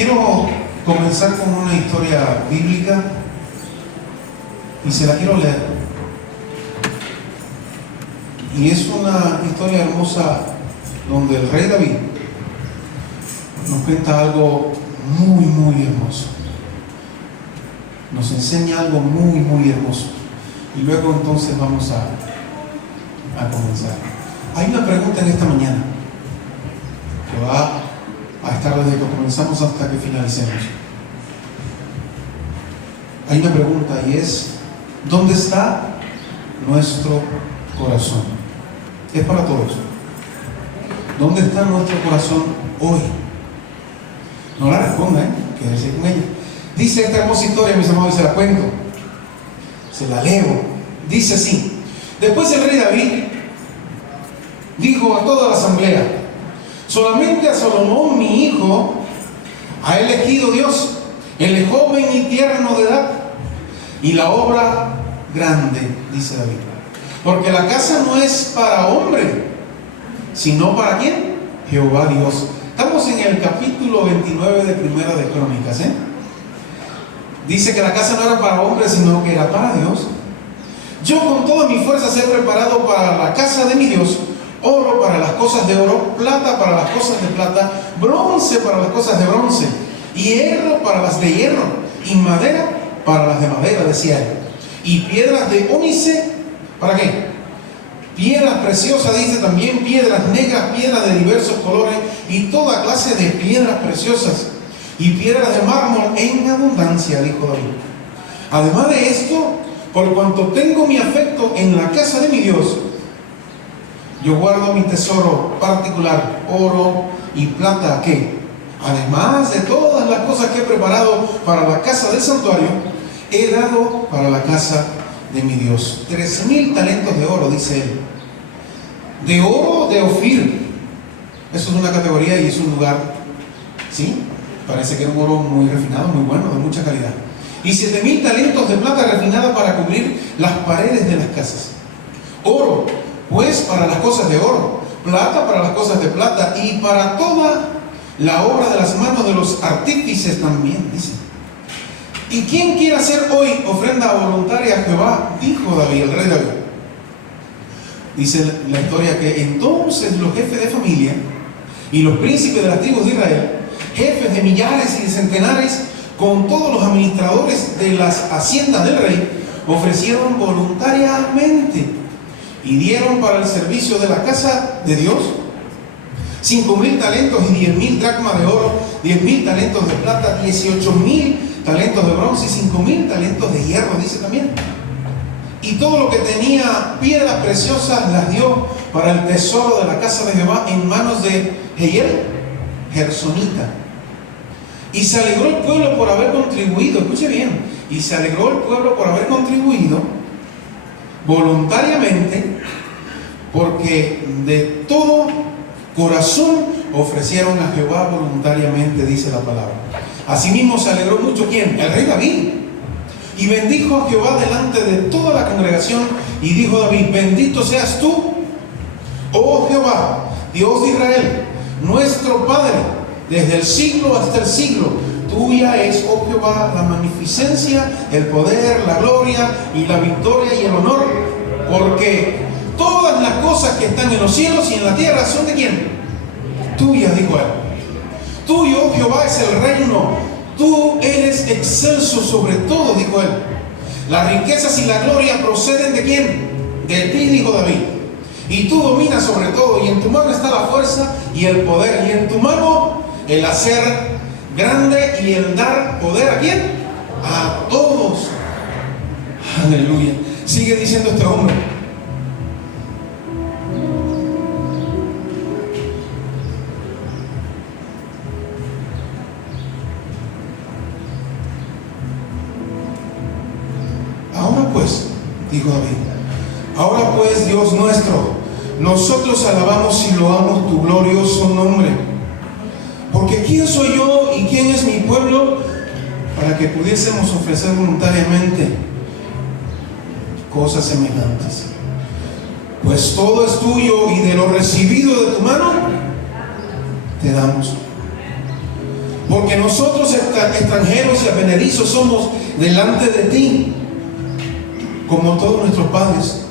Quiero comenzar con una historia bíblica y se la quiero leer. Y es una historia hermosa donde el rey David nos cuenta algo muy, muy hermoso. Nos enseña algo muy, muy hermoso. Y luego entonces vamos a comenzar. Hay una pregunta en esta mañana que va a estar desde que comenzamos hasta que finalicemos. Hay una pregunta y es: ¿dónde está nuestro corazón? Es para todos. ¿Dónde está nuestro corazón hoy? No la responda, quédese con ella. Dice esta hermosa historia, mis amados, y se la cuento, se la leo. Dice así: después el rey David dijo a toda la asamblea: solamente a Salomón mi hijo ha elegido Dios, el joven y tierno de edad, y la obra grande, dice David, porque la casa no es para hombre, sino para ¿quién? Jehová Dios. Estamos en el capítulo 29 de Primera de Crónicas, Dice que la casa no era para hombre, sino que era para Dios. Yo con todas mis fuerzas he preparado para la casa de mi Dios oro para las cosas de oro, plata para las cosas de plata, bronce para las cosas de bronce, hierro para las de hierro, y madera para las de madera, decía él. Y piedras de ónice, ¿para qué? Piedras preciosas, dice también, piedras negras, piedras de diversos colores, y toda clase de piedras preciosas, y piedras de mármol en abundancia, dijo David. Además de esto, por cuanto tengo mi afecto en la casa de mi Dios, yo guardo mi tesoro particular, oro y plata, que además de todas las cosas que he preparado para la casa del santuario, he dado para la casa de mi Dios. 3,000 talentos de oro, dice él. De oro de Ofir. Eso es una categoría y es un lugar, ¿sí? Parece que era un oro muy refinado, muy bueno, de mucha calidad. Y 7,000 talentos de plata refinada para cubrir las paredes de las casas. Oro, pues, para las cosas de oro, plata para las cosas de plata, y para toda la obra de las manos de los artífices también, dice. ¿Y quién quiere hacer hoy ofrenda voluntaria a Jehová? Dijo David, el rey David. Dice la historia que entonces los jefes de familia y los príncipes de las tribus de Israel, jefes de millares y de centenares, con todos los administradores de las haciendas del rey, ofrecieron voluntariamente y dieron para el servicio de la casa de Dios 5,000 talentos y 10,000 dracmas de oro, 10,000 talentos de plata, 18,000 talentos de bronce y 5,000 talentos de hierro, dice también. Y todo lo que tenía piedras preciosas las dio para el tesoro de la casa de Jehová en manos de Jehiel, Gersonita. Y se alegró el pueblo por haber contribuido, escuche bien, y se alegró el pueblo por haber contribuido voluntariamente, porque de todo corazón ofrecieron a Jehová voluntariamente, dice la palabra. Asimismo se alegró mucho, ¿quién? El rey David. Y bendijo a Jehová delante de toda la congregación, y dijo David: bendito seas tú, oh Jehová, Dios de Israel, nuestro Padre, desde el siglo hasta el siglo. Tuya es, oh Jehová, la magnificencia, el poder, la gloria y la victoria y el honor, porque todas las cosas que están en los cielos y en la tierra son de ¿quién? Tuyas, dijo él. Tuyo, oh Jehová, es el reino. Tú eres excelso sobre todo, dijo él. Las riquezas y la gloria proceden de ¿quién? De ti, dijo David. Y tú dominas sobre todo, y en tu mano está la fuerza y el poder, y en tu mano el hacer grande y el dar poder ¿a quién? A todos. Aleluya. Sigue diciendo este hombre: ahora pues, dijo David, ahora pues, Dios nuestro, nosotros alabamos y loamos tu glorioso nombre. Porque ¿quién soy yo y quién es mi pueblo para que pudiésemos ofrecer voluntariamente cosas semejantes? Pues todo es tuyo, y de lo recibido de tu mano te damos. Porque nosotros extranjeros y advenedizos somos delante de ti, como todos nuestros padres,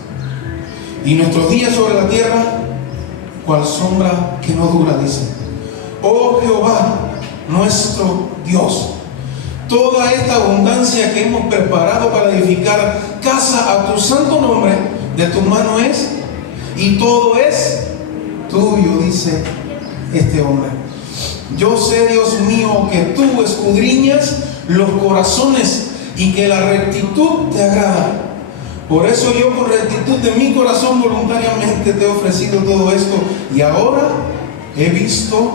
y nuestros días sobre la tierra, cual sombra que no dura, dice. Oh Jehová, nuestro Dios, toda esta abundancia que hemos preparado para edificar casa a tu santo nombre, de tu mano es, y todo es tuyo, dice este hombre. Yo sé, Dios mío, que tú escudriñas los corazones y que la rectitud te agrada. Por eso yo, con rectitud de mi corazón, voluntariamente te he ofrecido todo esto, y ahora he visto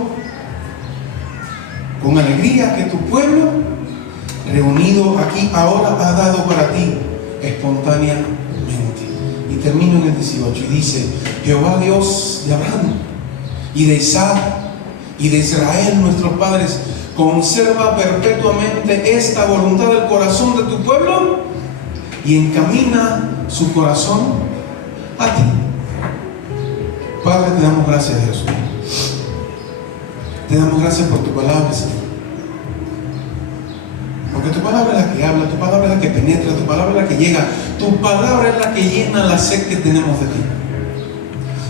con alegría que tu pueblo reunido aquí ahora ha dado para ti espontáneamente. Y termino en el 18 y dice: Jehová Dios de Abraham y de Isaac y de Israel nuestros padres, conserva perpetuamente esta voluntad del corazón de tu pueblo y encamina su corazón a ti. Padre, te damos gracias, Jesús. Te damos gracias por tu palabra, Señor. Porque tu palabra es la que habla, tu palabra es la que penetra, tu palabra es la que llega, tu palabra es la que llena la sed que tenemos de ti.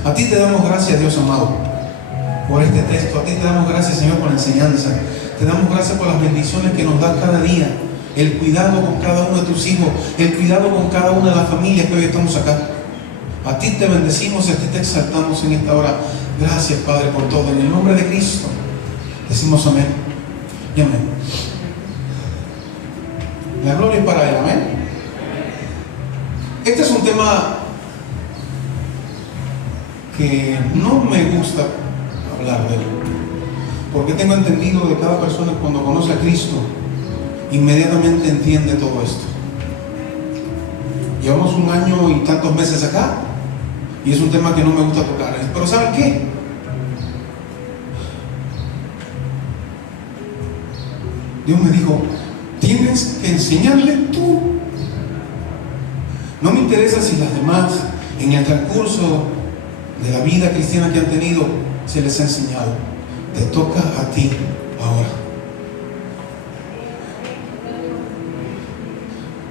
A ti te damos gracias, Dios amado, por este texto. A ti te damos gracias, Señor, por la enseñanza. Te damos gracias por las bendiciones que nos das cada día, el cuidado con cada uno de tus hijos, el cuidado con cada una de las familias que hoy estamos acá. A ti te bendecimos y a ti te exaltamos en esta hora. Gracias, Padre, por todo. En el nombre de Cristo decimos amén y amén. La gloria es para Él, amén. Este es un tema que no me gusta hablar de él, porque tengo entendido de cada persona que cuando conoce a Cristo inmediatamente entiende todo esto. Llevamos 1 año y tantos meses acá y es un tema que no me gusta tocar, pero ¿saben qué? Dios me dijo: tienes que enseñarle tú. No me interesa si las demás en el transcurso de la vida cristiana que han tenido se les ha enseñado. Te toca a ti ahora.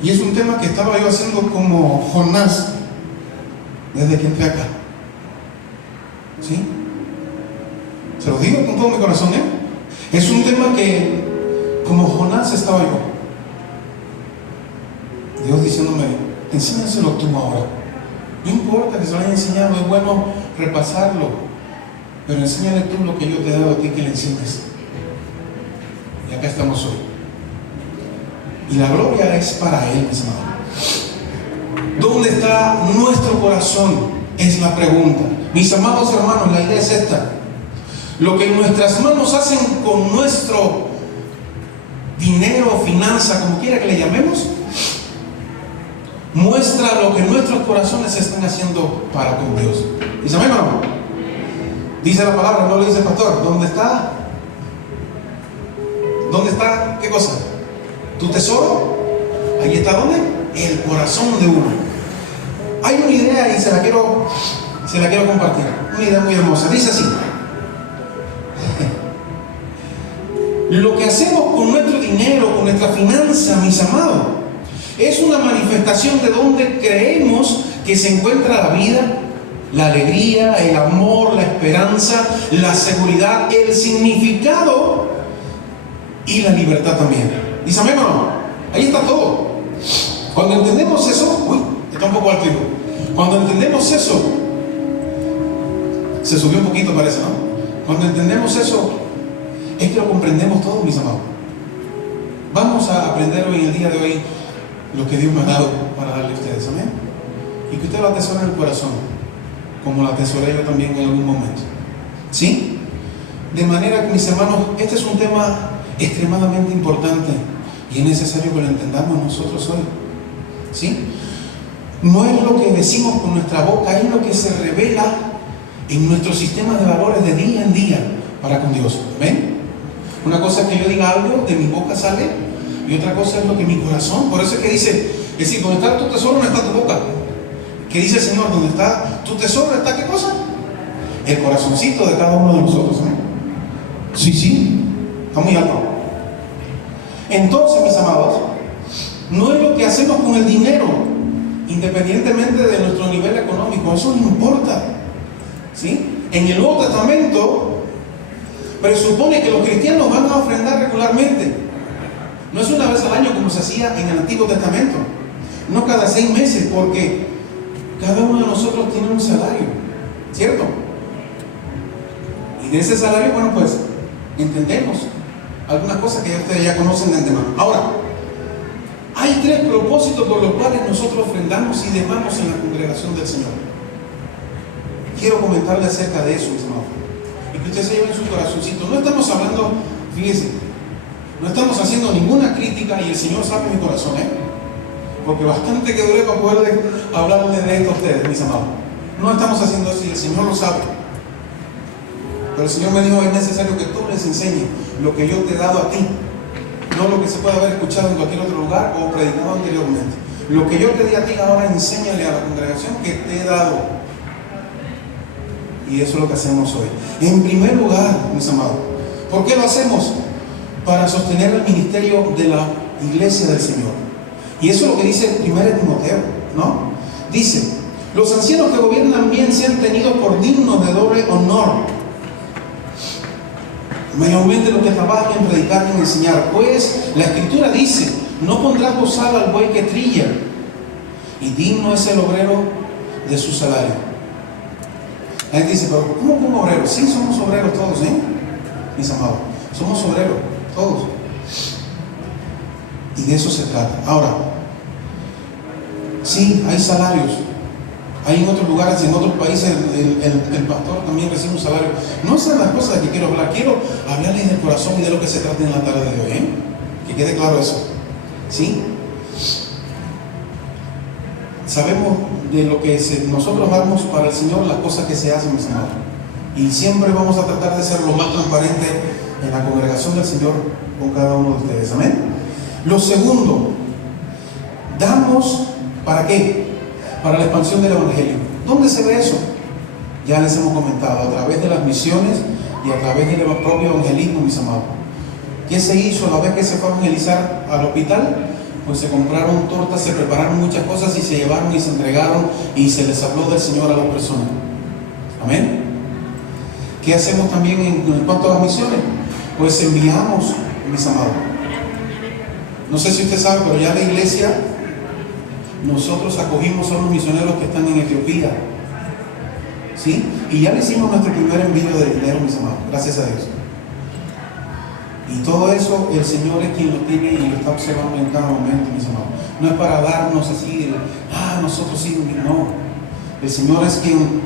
Y es un tema que estaba yo haciendo como Jonás desde que entré acá. ¿Sí? Se lo digo con todo mi corazón, ¿eh? Es un tema que como Jonás estaba yo. Dios diciéndome: enséñaselo tú ahora. No importa que se lo haya enseñado, es bueno repasarlo, pero enséñale tú lo que yo te he dado a ti que le enseñes. Y acá estamos hoy. Y la gloria es para Él, mis amados. ¿Dónde está nuestro corazón? Es la pregunta. Mis amados hermanos, la idea es esta: lo que nuestras manos hacen con nuestro dinero, finanza, como quiera que le llamemos, muestra lo que nuestros corazones están haciendo para con Dios. ¿Dice amén o no? Dice la palabra, no lo dice el pastor. ¿Dónde está? ¿Dónde está? ¿Qué cosa? ¿Tu tesoro? Ahí está, ¿dónde? El corazón de uno. Hay una idea y se la quiero compartir. Una idea muy hermosa. Dice así: lo que hacemos con nuestro dinero, con nuestra finanza, mis amados, es una manifestación de donde creemos que se encuentra la vida, la alegría, el amor, la esperanza, la seguridad, el significado y la libertad también. ¿Dice amén o no? Ahí está todo. Cuando entendemos eso, está un poco alto, hijo. Cuando entendemos eso, se subió un poquito, parece, ¿no? Cuando entendemos eso, es que lo comprendemos todo, mis amados. Vamos a aprender hoy, en el día de hoy, lo que Dios me ha dado para darle a ustedes, amén. Y que usted lo atesore en el corazón, como lo atesoré yo también en algún momento. ¿Sí? De manera que, mis hermanos, este es un tema extremadamente importante y es necesario que lo entendamos nosotros hoy. ¿Sí? No es lo que decimos con nuestra boca, es lo que se revela en nuestro sistema de valores de día en día para con Dios. ¿Ven? Una cosa es que yo diga algo, de mi boca sale, y otra cosa es lo que mi corazón. Por eso es que dice, es decir, donde está tu tesoro no está tu boca. ¿Qué dice el Señor? Donde está tu tesoro está ¿qué cosa? El corazoncito de cada uno de nosotros, ¿eh? Sí, sí. Está muy alto. Entonces, mis amados, no es lo que hacemos con el dinero, independientemente de nuestro nivel económico, eso no importa. ¿Sí? En el Nuevo Testamento presupone que los cristianos van a ofrendar regularmente. No es una vez al año como se hacía en el Antiguo Testamento, no cada 6 meses, porque cada uno de nosotros tiene un salario, ¿cierto? Y de ese salario, bueno, pues entendemos algunas cosas que ustedes ya conocen de antemano. Ahora, hay 3 propósitos por los cuales nosotros ofrendamos y demamos en la congregación del Señor. Quiero comentarle acerca de eso, mis amados, y que usted se lleve en su corazoncito. No estamos hablando, fíjese, no estamos haciendo ninguna crítica, y el Señor sabe mi corazón, porque bastante que duré para poder hablarle de esto a ustedes, mis amados. No estamos haciendo eso y el Señor lo sabe. Pero el Señor me dijo: es necesario que tú les enseñes lo que yo te he dado a ti, no lo que se puede haber escuchado en cualquier otro lugar o predicado anteriormente. Lo que yo te di a ti, ahora enséñale a la congregación que te he dado. Y eso es lo que hacemos hoy. En primer lugar, mis amados, ¿por qué lo hacemos? Para sostener el ministerio de la iglesia del Señor. Y eso es lo que dice 1 Timoteo, ¿no? Dice: los ancianos que gobiernan bien sean tenidos por dignos de doble honor, mayormente los que trabajan en predicar y en enseñar, pues la Escritura dice: no pondrás bozal al buey que trilla, y digno es el obrero de su salario. La gente dice: pero ¿cómo un obrero? Sí, somos obreros todos, mis amados, somos obreros todos, y de eso se trata. Ahora, sí, hay salarios. Hay en otros lugares, en otros países, el pastor también recibe un salario. No son las cosas de que quiero hablar. Quiero hablarles del corazón y de lo que se trata en la tarde de hoy, que quede claro eso. ¿Sí? Sabemos de lo que nosotros damos para el Señor, las cosas que se hacen, mis amados. Y siempre vamos a tratar de ser lo más transparente en la congregación del Señor con cada uno de ustedes. Amén. Lo segundo, damos, ¿para qué? Para la expansión del Evangelio. ¿Dónde se ve eso? Ya les hemos comentado, a través de las misiones y a través del propio evangelismo, mis amados. ¿Qué se hizo a la vez que se fue a evangelizar al hospital? Pues se compraron tortas, se prepararon muchas cosas y se llevaron y se entregaron y se les habló del Señor a las personas. Amén. ¿Qué hacemos también en cuanto a las misiones? Pues enviamos, mis amados. No sé si usted sabe, pero ya la iglesia, nosotros acogimos a unos misioneros que están en Etiopía, ¿sí? Y ya le hicimos nuestro primer envío de dinero, mis amados, gracias a Dios. Y todo eso, el Señor es quien lo tiene y lo está observando en cada momento, mis amados. No es para darnos así, nosotros sí, no. El Señor es quien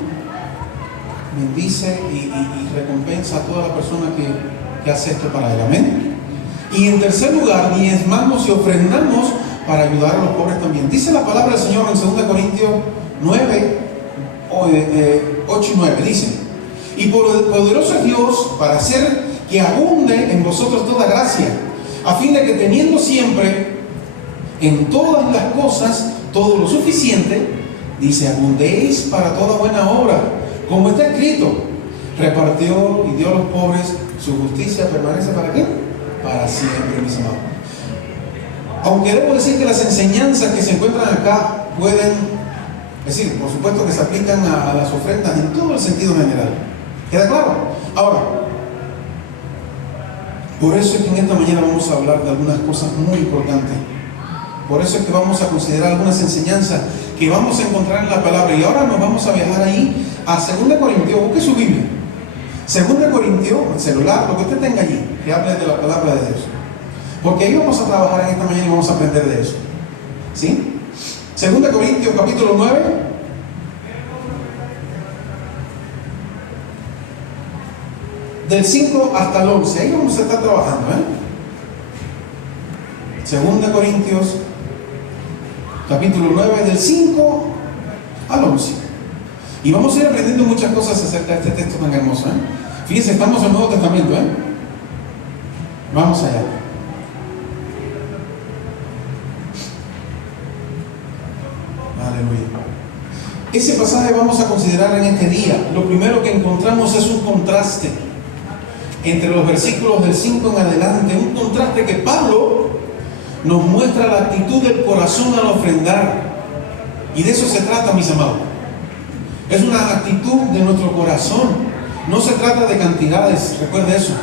bendice y recompensa a toda la persona que hace esto para Él. Amén. Y en tercer lugar, diezmamos y ofrendamos para ayudar a los pobres también. Dice la palabra del Señor en 2 Corintios 9, 8 y 9. Dice: y poderoso es Dios para hacer que abunde en vosotros toda gracia, a fin de que teniendo siempre en todas las cosas todo lo suficiente, dice, abundéis para toda buena obra, como está escrito: repartió y dio a los pobres, su justicia permanece ¿para qué? Para siempre, mis amados. Aunque debo decir que las enseñanzas que se encuentran acá pueden, es decir, por supuesto que se aplican a las ofrendas en todo el sentido general. ¿Queda claro? Ahora, por eso es que en esta mañana vamos a hablar de algunas cosas muy importantes. Por eso es que vamos a considerar algunas enseñanzas que vamos a encontrar en la palabra. Y ahora nos vamos a viajar ahí a 2 Corintios. Busque su Biblia. 2 Corintios, el celular, lo que usted tenga allí, que hable de la palabra de Dios. Porque ahí vamos a trabajar en esta mañana y vamos a aprender de eso. ¿Sí? 2 Corintios capítulo 9. Del 5 hasta el 11. Ahí vamos a estar trabajando, 2 Corintios capítulo 9, del 5 al 11. Y vamos a ir aprendiendo muchas cosas acerca de este texto tan hermoso. Fíjense, estamos en el Nuevo Testamento. Vamos allá. Aleluya. Ese pasaje vamos a considerar en este día. Lo primero que encontramos es un contraste entre los versículos del 5 en adelante, un contraste que Pablo nos muestra la actitud del corazón al ofrendar. Y de eso se trata, mis amados. Es una actitud de nuestro corazón. No se trata de cantidades, recuerde eso.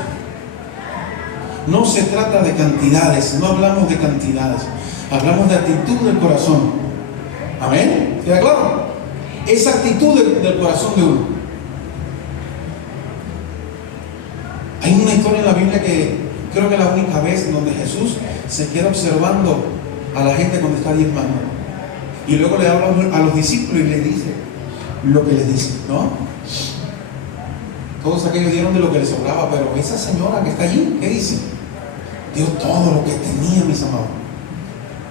No se trata de cantidades, no hablamos de cantidades, hablamos de actitud del corazón. ¿Amén? ¿Queda claro? Esa actitud del corazón de uno. Hay una historia en la Biblia que creo que es la única vez donde Jesús se queda observando a la gente cuando está diezmando. Y luego le habla a los discípulos y les dice lo que les dice, ¿no? Todos aquellos dieron de lo que les sobraba, pero esa señora que está allí, ¿qué dice? Dio todo lo que tenía, mis amados.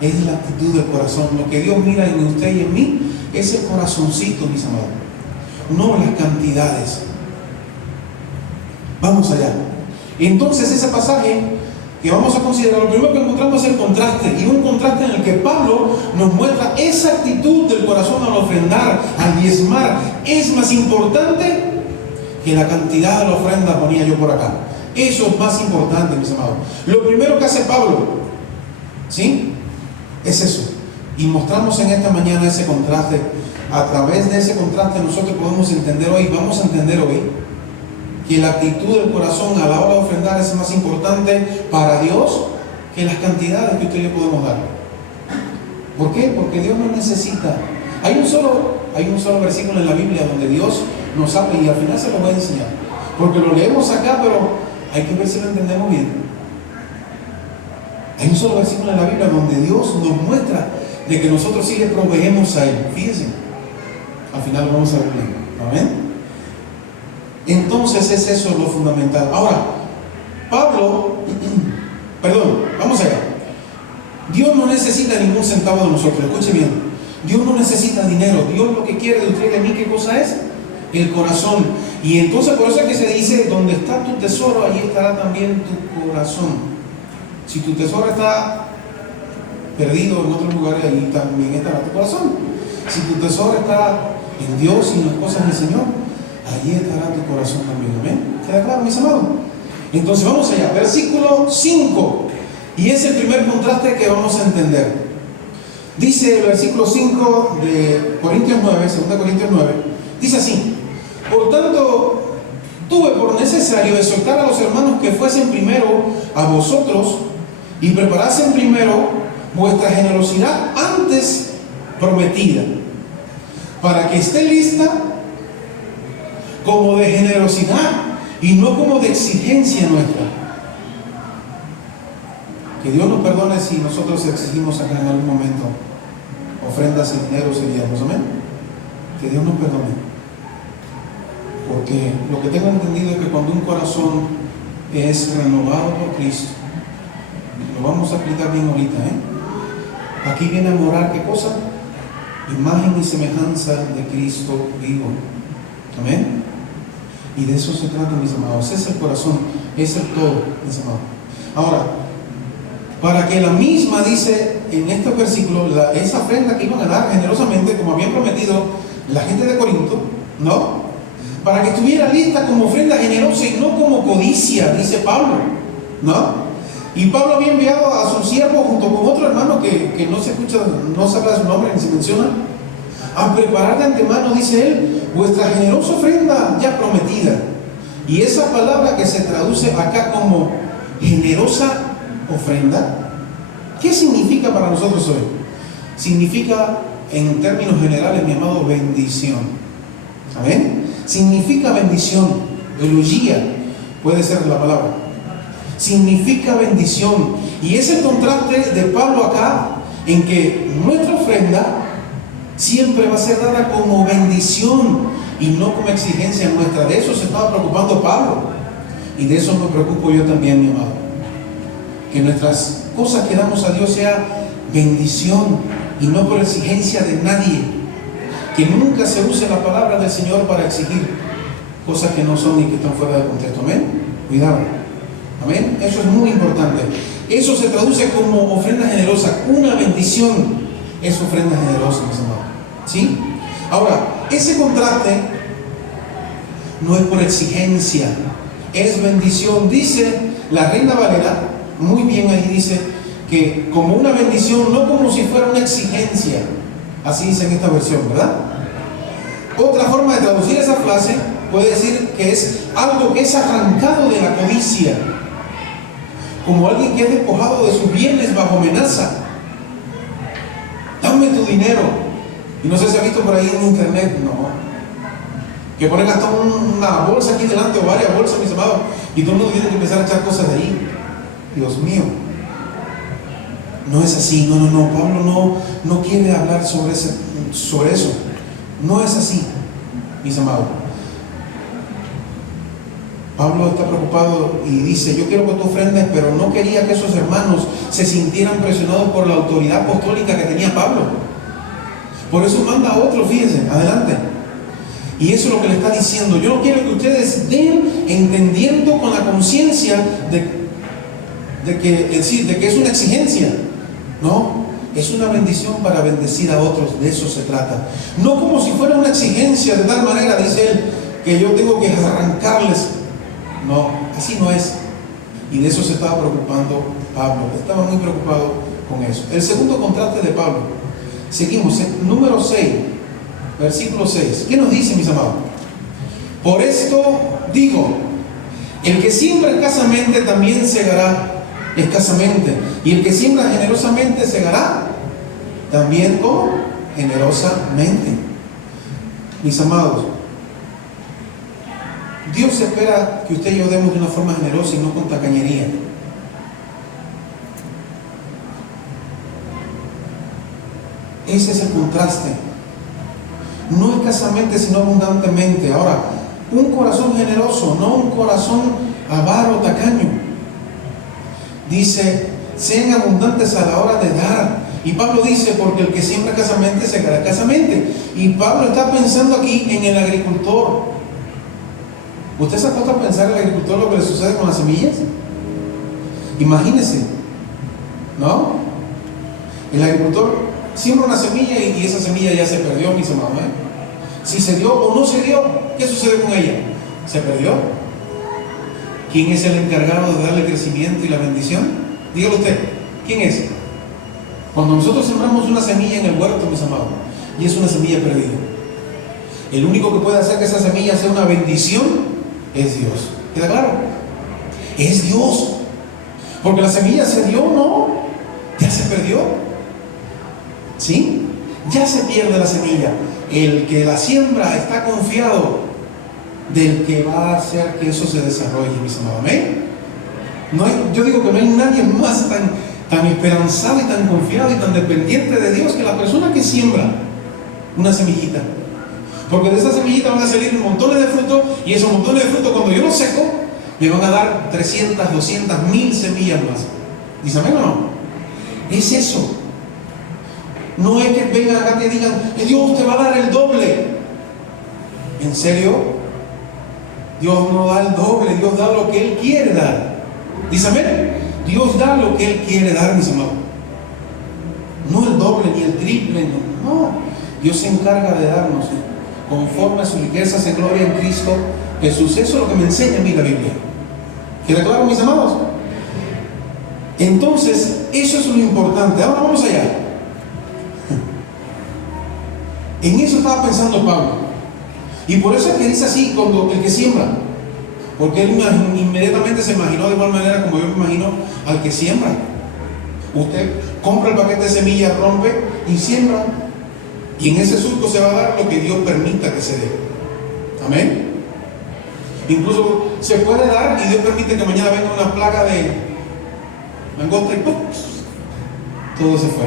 Es la actitud del corazón. Lo que Dios mira en usted y en mí es el corazoncito, mis amados, no las cantidades. Vamos allá. Entonces ese pasaje que vamos a considerar, lo primero que encontramos es el contraste, y un contraste en el que Pablo nos muestra esa actitud del corazón al ofrendar, al diezmar. Es más importante que la cantidad de la ofrenda, ponía yo por acá. Eso es más importante, mis amados. Lo primero que hace Pablo, ¿sí?, es eso. Y mostramos en esta mañana ese contraste. A través de ese contraste nosotros podemos entender hoy, vamos a entender hoy, que la actitud del corazón a la hora de ofrendar es más importante para Dios que las cantidades que usted y yo podemos dar. ¿Por qué? Porque Dios no necesita. Hay un solo versículo en la Biblia donde Dios nos habla, y al final se lo voy a enseñar, porque lo leemos acá, pero hay que ver si lo entendemos bien. Hay un solo versículo en la Biblia donde Dios nos muestra de que nosotros sí le proveemos a Él. Fíjense, al final lo vamos a ver bien. ¿Amén? Entonces es eso lo fundamental. Ahora, vamos allá. Dios no necesita ningún centavo de nosotros, escuche bien. Dios no necesita dinero. Dios lo que quiere de usted y de mí, ¿qué cosa es? El corazón. Y entonces por eso es que se dice, donde está tu tesoro, allí estará también tu corazón. Si tu tesoro está perdido en otro lugar, allí también estará tu corazón. Si tu tesoro está en Dios y en las cosas del Señor, allí estará tu corazón también. ¿Amén? ¿Queda claro, mis amados? Entonces vamos allá, versículo 5. Y es el primer contraste que vamos a entender. Dice el versículo 5 de Corintios 9, 2 Corintios 9, dice así: por tanto, tuve por necesario exhortar a los hermanos que fuesen primero a vosotros y preparasen primero vuestra generosidad antes prometida, para que esté lista como de generosidad y no como de exigencia nuestra. Que Dios nos perdone si nosotros exigimos acá en algún momento ofrendas y dinero y diezmos. Amén. Que Dios nos perdone. Porque lo que tengo entendido es que cuando un corazón es renovado por Cristo, lo vamos a explicar bien ahorita, aquí viene a morar, ¿qué cosa? Imagen y semejanza de Cristo vivo. Amén. Y de eso se trata, mis amados. Ese es el corazón, es el todo, mis amados. Ahora, para que la misma, dice en este versículo, esa ofrenda que iban a dar generosamente, como habían prometido la gente de Corinto, ¿no?, para que estuviera lista como ofrenda generosa y no como codicia, dice Pablo, ¿no? Y Pablo había enviado a su siervo junto con otro hermano que no se escucha, no se habla de su nombre ni se menciona, a preparar de antemano, dice él, vuestra generosa ofrenda ya prometida. Y esa palabra que se traduce acá como generosa ofrenda, ¿qué significa para nosotros hoy? Significa, en términos generales, mi amado, bendición. ¿Amén? Significa bendición. Eulogía puede ser la palabra. Significa bendición. Y es el contraste de Pablo acá, en que nuestra ofrenda siempre va a ser dada como bendición y no como exigencia nuestra. De eso se estaba preocupando Pablo, y de eso me preocupo yo también, mi amado. Que nuestras cosas que damos a Dios sea bendición y no por exigencia de nadie. Que nunca se use la palabra del Señor para exigir cosas que no son y que están fuera de contexto. Amén. Cuidado. Amén. Eso es muy importante. Eso se traduce como ofrenda generosa. Una bendición es ofrenda generosa, mis amados. ¿Sí? Ahora, ese contraste no es por exigencia, es bendición. Dice la Reina Valera, muy bien ahí dice, que como una bendición, no como si fuera una exigencia. Así dice en esta versión, ¿verdad? Otra forma de traducir esa frase puede decir que es algo que es arrancado de la codicia, como alguien que es despojado de sus bienes bajo amenaza. Dame tu dinero. Y no sé si ha visto por ahí en internet, no, que ponen hasta una bolsa aquí delante o varias bolsas, mis amados, y todo el mundo tiene que empezar a echar cosas de ahí. Dios mío, no es así. No, Pablo no quiere hablar sobre eso. No es así, mis amados. Pablo está preocupado y dice: yo quiero que tú ofrendes, pero no quería que esos hermanos se sintieran presionados por la autoridad apostólica que tenía Pablo. Por eso manda a otro, fíjense, adelante. Y eso es lo que le está diciendo: yo no quiero que ustedes den entendiendo con la conciencia de que es una exigencia. No, es una bendición para bendecir a otros. De eso se trata. No como si fuera una exigencia de tal manera, dice él, que yo tengo que arrancarles. No, así no es. Y de eso se estaba preocupando Pablo. Estaba muy preocupado con eso. El segundo contraste de Pablo. Seguimos, número 6, versículo 6. ¿Qué nos dice, mis amados? Por esto digo: el que siembra escasamente también segará escasamente, y el que siembra generosamente segará también ¿cómo? Generosamente. Mis amados, Dios espera que usted y yo demos de una forma generosa y no con tacañería. Ese es el contraste. No escasamente, sino abundantemente. Ahora, un corazón generoso, no un corazón avaro, tacaño. Dice: sean abundantes a la hora de dar. Y Pablo dice: porque el que siembra escasamente segará escasamente. Y Pablo está pensando aquí en el agricultor. ¿Usted se ha puesto a pensar en el agricultor lo que le sucede con las semillas? Imagínese, ¿no? El agricultor siembra una semilla y esa semilla ya se perdió, mis amados. Si se dio o no se dio, ¿qué sucede con ella? Se perdió. ¿Quién es el encargado de darle crecimiento y la bendición? Dígalo usted, ¿quién es? Cuando nosotros sembramos una semilla en el huerto, mis amados, y es una semilla perdida, el único que puede hacer que esa semilla sea una bendición es Dios. ¿Queda claro? Es Dios. Porque la semilla se dio, ¿no? Ya se perdió. ¿Sí? Ya se pierde la semilla. El que la siembra está confiado del que va a hacer que eso se desarrolle, mis amados. ¿Amén? Yo digo que no hay nadie más tan esperanzado y tan confiado y tan dependiente de Dios que la persona que siembra una semillita. Porque de esa semillita van a salir montones de frutos, y esos montones de frutos, cuando yo los seco, me van a dar 300, 200, 1000 semillas más. ¿Dice amén o no? Es eso. No es que vengan acá y digan: Dios te va a dar el doble. ¿En serio? Dios no da el doble, Dios da lo que Él quiere dar. ¿Dice amén? Dios da lo que Él quiere dar, mis amados. No el doble ni el triple, no. Dios se encarga de darnos conforme a sus riquezas en gloria en Cristo Jesús. Eso es lo que me enseña a mí la Biblia. ¿Queda claro, mis amados? Entonces, eso es lo importante. Ahora vamos allá. En eso estaba pensando Pablo. Y por eso es que dice así, cuando el que siembra. Porque él inmediatamente se imaginó de igual manera como yo me imagino al que siembra. Usted compra el paquete de semillas, rompe y siembra. Y en ese surco se va a dar lo que Dios permita que se dé. Amén. Incluso se puede dar y Dios permite que mañana venga una plaga de langosta y ¡pum! Todo se fue.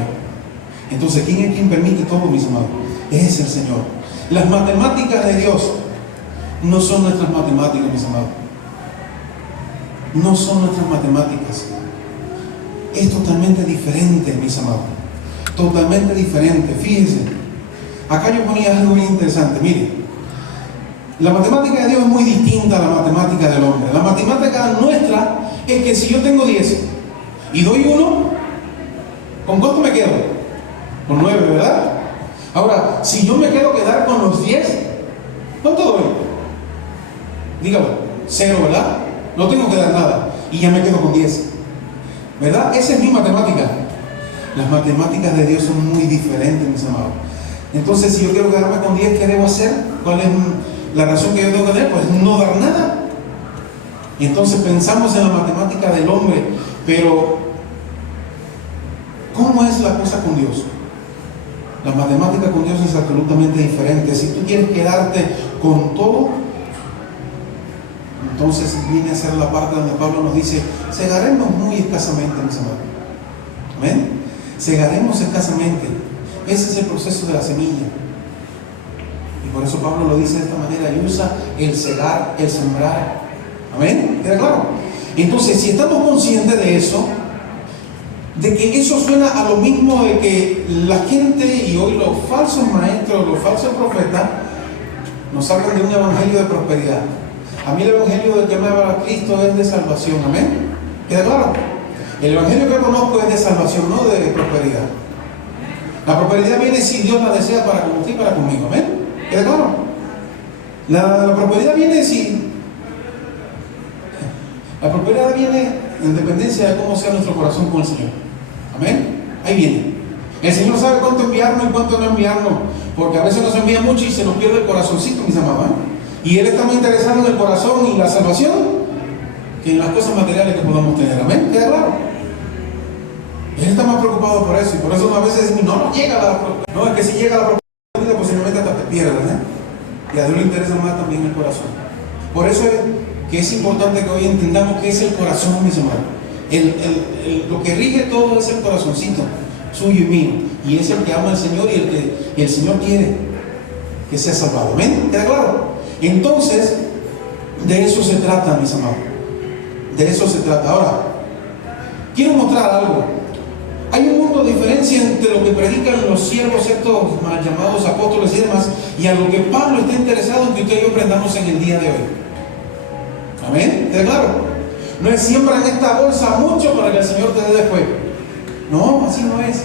Entonces, ¿quién es quien permite todo, mis amados? Es el Señor. Las matemáticas de Dios no son nuestras matemáticas, mis amados. No son nuestras matemáticas. Es totalmente diferente, mis amados. Totalmente diferente. Fíjense. Acá yo ponía algo muy interesante. Mire, la matemática de Dios es muy distinta a la matemática del hombre. La matemática nuestra es que si yo tengo 10 y doy 1, ¿con cuánto me quedo? Con 9, ¿verdad? Ahora, si yo me quedo quedar con los 10, ¿cuánto doy? Dígame, 0, ¿verdad? No tengo que dar nada y ya me quedo con 10. ¿Verdad? Esa es mi matemática. Las matemáticas de Dios son muy diferentes, mis amados. Entonces, si yo quiero quedarme con 10, ¿qué debo hacer? ¿Cuál es la razón que yo tengo que tener? Pues no dar nada. Y entonces pensamos en la matemática del hombre, pero ¿cómo es la cosa con Dios? La matemática con Dios es absolutamente diferente. Si tú quieres quedarte con todo, entonces viene a ser la parte donde Pablo nos dice: segaremos muy escasamente, mis amados. ¿Amén? Segaremos escasamente. Ese es el proceso de la semilla. Y por eso Pablo lo dice de esta manera y usa el segar, el sembrar. ¿Amén? ¿Queda claro? Entonces, si estamos conscientes de eso, de que eso suena a lo mismo de que la gente y hoy los falsos maestros, los falsos profetas, nos hablan de un evangelio de prosperidad. A mí el evangelio del que me habla Cristo es de salvación. ¿Amén? ¿Queda claro? El evangelio que conozco es de salvación, no de prosperidad. La prosperidad viene si Dios la desea para con usted y para conmigo. ¿Amén? ¿Queda claro? La prosperidad viene si... La prosperidad viene en dependencia de cómo sea nuestro corazón con el Señor. Amén. Ahí viene. El Señor sabe cuánto enviarnos y cuánto no enviarnos, porque a veces nos envía mucho y se nos pierde el corazoncito, mis amados. Y Él está más interesado en el corazón y la salvación que en las cosas materiales que podamos tener. Amén. ¿Queda claro? Él está más preocupado por eso, y por eso a veces decimos: no llega la prosperidad. No, es que si llega la prosperidad, posiblemente hasta te pierdas, y a Dios le interesa más también el corazón. Por eso es que es importante que hoy entendamos qué es el corazón, mis hermanos. Lo que rige todo es el corazoncito suyo y mío, y es el que ama al Señor y el Señor quiere que sea salvado. ¿Amén? ¿Queda claro? Entonces, de eso se trata, mis amados. De eso se trata. Ahora, quiero mostrar algo. Hay un mundo de diferencia entre lo que predican los siervos, estos mal llamados apóstoles y demás, y a lo que Pablo está interesado en que usted y yo aprendamos en el día de hoy. ¿Amén? ¿Queda claro? No es siembra en esta bolsa mucho para que el Señor te dé después. No, así no es.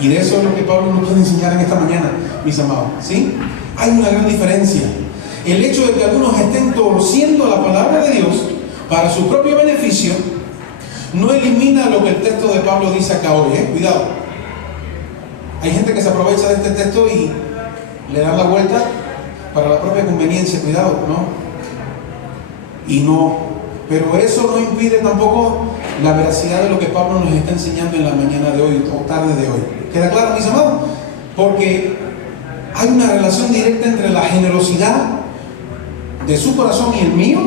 Y de eso es lo que Pablo nos quiere enseñar en esta mañana, mis amados. ¿Sí? Hay una gran diferencia. El hecho de que algunos estén torciendo la palabra de Dios para su propio beneficio no elimina lo que el texto de Pablo dice acá hoy. Cuidado. Hay gente que se aprovecha de este texto y le dan la vuelta para la propia conveniencia. Cuidado, ¿no? Y no, pero eso no impide tampoco la veracidad de lo que Pablo nos está enseñando en la mañana de hoy o tarde de hoy. ¿Queda claro, mis amados? Porque hay una relación directa entre la generosidad de su corazón y el mío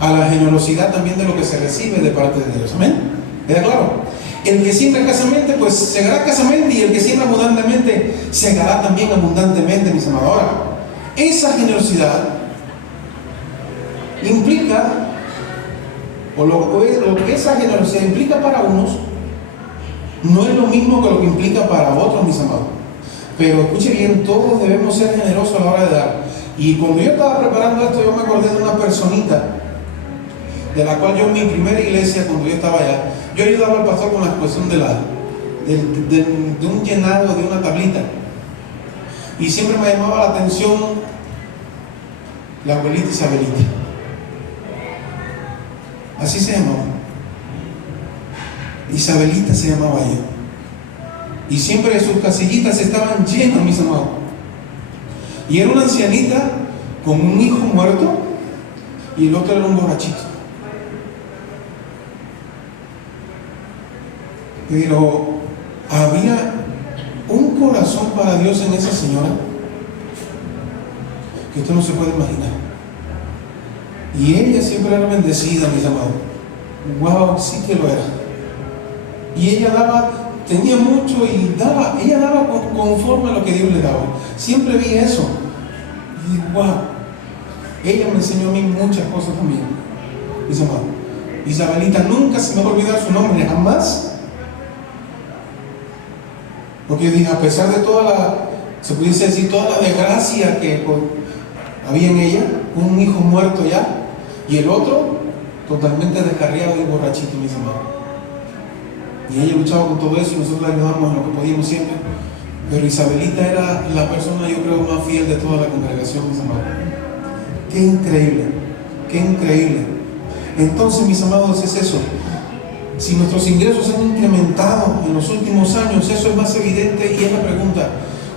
a la generosidad también de lo que se recibe de parte de Dios. ¿Amén? ¿Queda claro? El que siembra escasamente, pues segará escasamente, y el que siembra abundantemente, segará también abundantemente, mis amados. Ahora, esa generosidad implica, o lo que esa generosidad implica para unos, no es lo mismo que lo que implica para otros, mis amados. Pero escuche bien, todos debemos ser generosos a la hora de dar. Y cuando yo estaba preparando esto, yo me acordé de una personita, de la cual yo en mi primera iglesia, cuando yo estaba allá, yo ayudaba al pastor con la cuestión de un llenado de una tablita. Y siempre me llamaba la atención la abuelita Isabelita. Así se llamaba. Isabelita se llamaba ella. Y siempre sus casillitas estaban llenas, mis amados. Y era una ancianita con un hijo muerto y el otro era un borrachito. Pero había un corazón para Dios en esa señora que usted no se puede imaginar. Y ella siempre era bendecida, mis amados. Wow, sí que lo era. Y ella daba, tenía mucho y daba, ella daba conforme a lo que Dios le daba. Siempre vi eso. Y wow, ella me enseñó a mí muchas cosas también, mis amados. Isabelita, nunca se me va a olvidar su nombre, jamás. Porque yo dije, a pesar de toda la, se pudiese decir, toda la desgracia que había en ella, un hijo muerto ya, y el otro totalmente descarriado y borrachito, mis amados. Y ella luchaba con todo eso y nosotros le ayudábamos en lo que podíamos siempre. Pero Isabelita era la persona, yo creo, más fiel de toda la congregación, mis amados. Qué increíble, qué increíble. Entonces, mis amados, es eso. Si nuestros ingresos han incrementado en los últimos años, eso es más evidente y es la pregunta.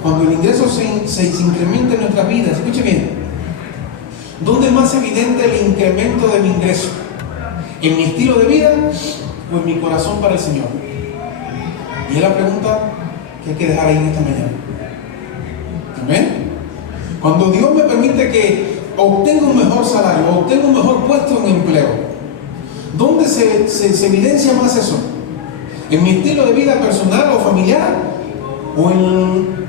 Cuando el ingreso se incrementa en nuestras vidas, escuche bien, ¿dónde es más evidente el incremento de mi ingreso? ¿En mi estilo de vida o en mi corazón para el Señor? Y es la pregunta que hay que dejar ahí en esta mañana. ¿Amén? Cuando Dios me permite que obtenga un mejor salario, obtenga un mejor puesto en empleo, ¿dónde se evidencia más eso? ¿En mi estilo de vida personal o familiar? ¿O en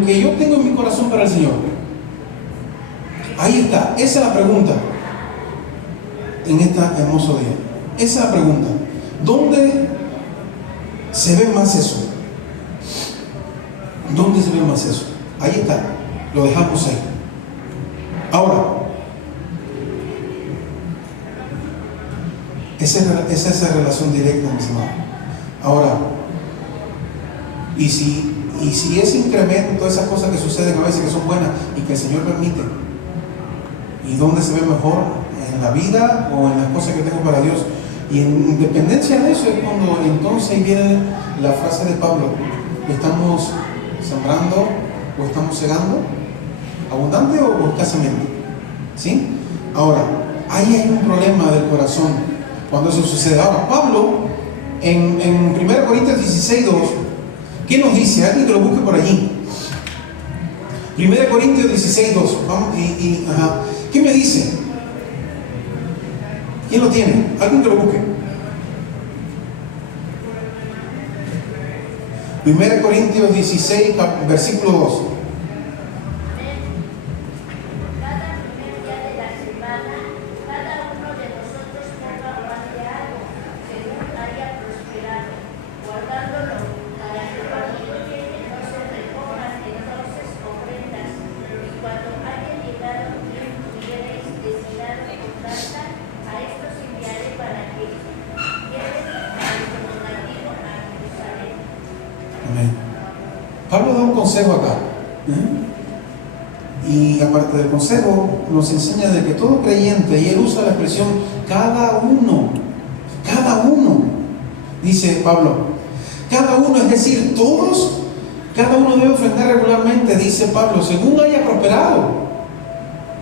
lo que yo tengo en mi corazón para el Señor? Ahí está, esa es la pregunta en este hermoso día. Esa es la pregunta. ¿Dónde se ve más eso? ¿Dónde se ve más eso? Ahí está, lo dejamos ahí. Ahora, esa es esa relación directa, mis hermanos. Ahora, y si ese incremento, todas esas cosas que suceden a veces que son buenas y que el Señor permite, ¿y dónde se ve mejor? ¿En la vida o en las cosas que tengo para Dios? Y en independencia de eso es cuando entonces viene la frase de Pablo: ¿estamos sembrando o estamos segando? ¿Abundante o escasamente? ¿Sí? Ahora, ahí hay un problema del corazón cuando eso sucede. Ahora, Pablo, en 1 Corintios 16:2, ¿qué nos dice? Alguien que lo busque por allí. 1 Corintios 16:2. Vamos, ¿qué me dice? ¿Quién lo tiene? Alguien que lo busque. 1 Corintios 16, versículo 2. Pablo da un consejo acá, y aparte del consejo nos enseña de que todo creyente, y él usa la expresión cada uno, dice Pablo, cada uno, es decir, todos, cada uno debe ofrendar regularmente, dice Pablo, según haya prosperado.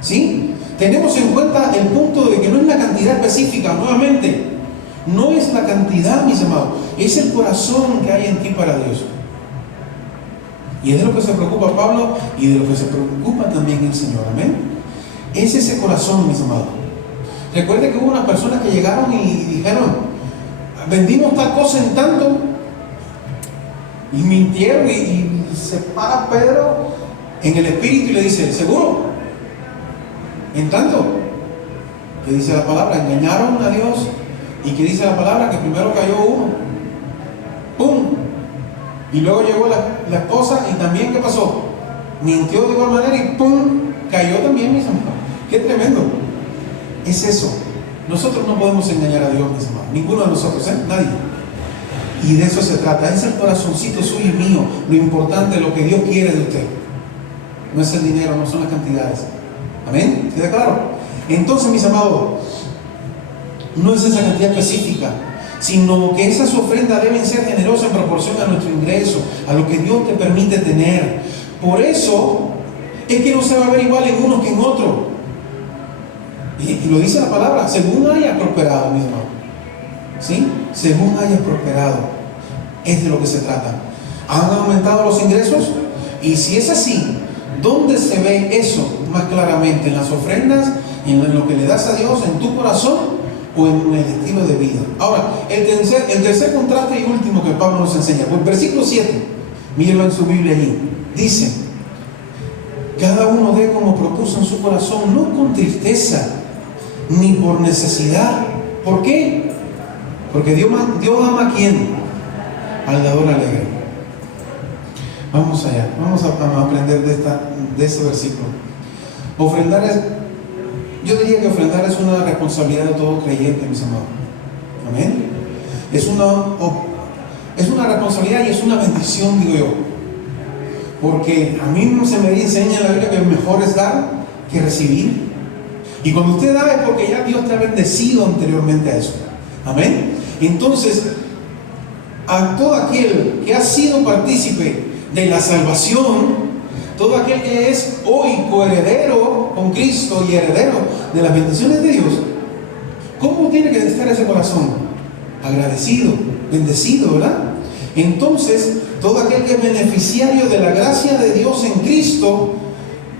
¿Sí? Tenemos en cuenta el punto de que no es la cantidad específica, nuevamente, no es la cantidad, mis amados, es el corazón que hay en ti para Dios. Y es de lo que se preocupa Pablo y de lo que se preocupa también el Señor. Amén. Es ese corazón, mis amados. Recuerde que hubo unas personas que llegaron y dijeron: vendimos tal cosa en tanto, y mintieron, y se para Pedro en el espíritu y le dice: ¿seguro? En tanto, que dice la palabra, engañaron a Dios. Y que dice la palabra que primero cayó uno, ¡pum! Y luego llegó la esposa y también, ¿qué pasó? Mintió de igual manera y ¡pum! Cayó también, mis hermanos. ¡Qué tremendo! Es eso. Nosotros no podemos engañar a Dios, mis hermanos. Ninguno de nosotros, nadie. Y de eso se trata. Es el corazoncito suyo y mío. Lo importante, lo que Dios quiere de usted. No es el dinero, no son las cantidades. ¿Amén? ¿Queda claro? Entonces, mis amados, no es esa cantidad específica, sino que esas ofrendas deben ser generosas en proporción a nuestro ingreso, a lo que Dios te permite tener. Por eso es que no se va a ver igual en uno que en otro. Y lo dice la palabra, según hayas prosperado, mi hermano. ¿Sí? Según hayas prosperado. Es de lo que se trata. ¿Han aumentado los ingresos? Y si es así, ¿dónde se ve eso más claramente? ¿En las ofrendas? ¿En lo que le das a Dios? ¿En tu corazón? ¿O en el estilo de vida? Ahora, el tercer contraste y último que Pablo nos enseña, pues versículo 7, mírenlo en su Biblia allí, dice: cada uno dé como propuso en su corazón, no con tristeza ni por necesidad. ¿Por qué? Porque Dios ama a ¿quién? Al dador alegre. Vamos allá, vamos a aprender de ese versículo. Ofrendar es, yo diría que ofrendar es una responsabilidad de todo creyente, mis amados. Amén. Es una responsabilidad y es una bendición, digo yo. Porque a mí se me enseña en la Biblia que mejor es dar que recibir. Y cuando usted da es porque ya Dios te ha bendecido anteriormente a eso. Amén. Entonces, a todo aquel que ha sido partícipe de la salvación, todo aquel que es hoy coheredero con Cristo y heredero de las bendiciones de Dios, ¿cómo tiene que estar ese corazón? Agradecido, bendecido, ¿verdad? Entonces, todo aquel que es beneficiario de la gracia de Dios en Cristo,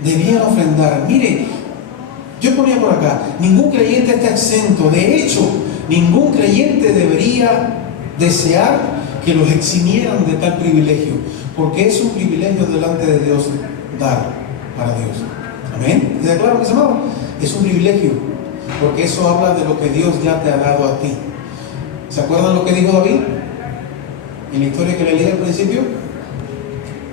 debía ofrendar. Mire, yo ponía por acá, ningún creyente está exento. De hecho, ningún creyente debería desear que los eximieran de tal privilegio, porque es un privilegio delante de Dios dar para Dios. Amén. ¿Está claro, mis amados? Es un privilegio, porque eso habla de lo que Dios ya te ha dado a ti. ¿Se acuerdan lo que dijo David en la historia que le leí al principio?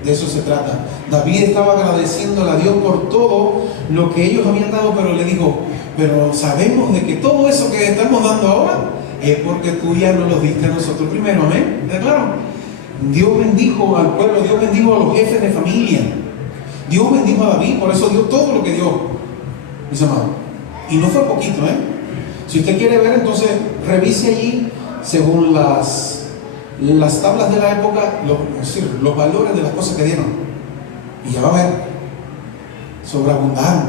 De eso se trata. David estaba agradeciéndole a Dios por todo lo que ellos habían dado, pero le dijo, pero sabemos de que todo eso que estamos dando ahora es porque tú ya nos lo diste a nosotros primero. Amén. ¿Está claro? Dios bendijo al pueblo, Dios bendijo a los jefes de familia, Dios bendijo a David, por eso dio todo lo que dio, mis amados. Y no fue poquito, ¿eh? Si usted quiere ver, entonces revise allí, según las tablas de la época, los valores de las cosas que dieron. Y ya va a ver, sobreabundaron,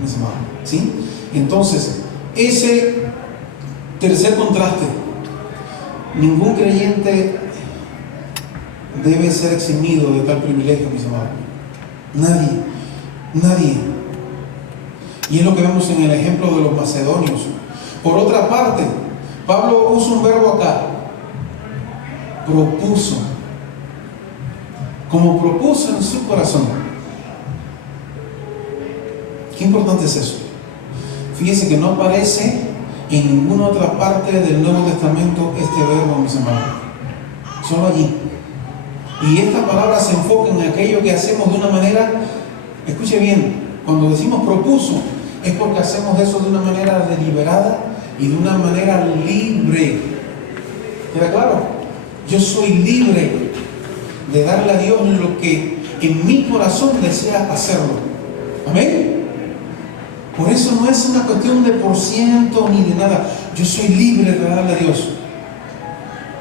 mis amados, ¿sí? Entonces, ese tercer contraste, ningún creyente debe ser eximido de tal privilegio, mis amados. Nadie. Y es lo que vemos en el ejemplo de los macedonios. Por otra parte, Pablo usa un verbo acá, propuso. Como propuso en su corazón. Qué importante es eso. Fíjense que no aparece en ninguna otra parte del Nuevo Testamento este verbo, mis amados. Solo allí. Y esta palabra se enfoca en aquello que hacemos de una manera, escuche bien, cuando decimos propuso, es porque hacemos eso de una manera deliberada y de una manera libre. ¿Queda claro? Yo soy libre de darle a Dios lo que en mi corazón desea hacerlo. Amén. Por eso no es una cuestión de por ciento ni de nada. Yo soy libre de darle a Dios.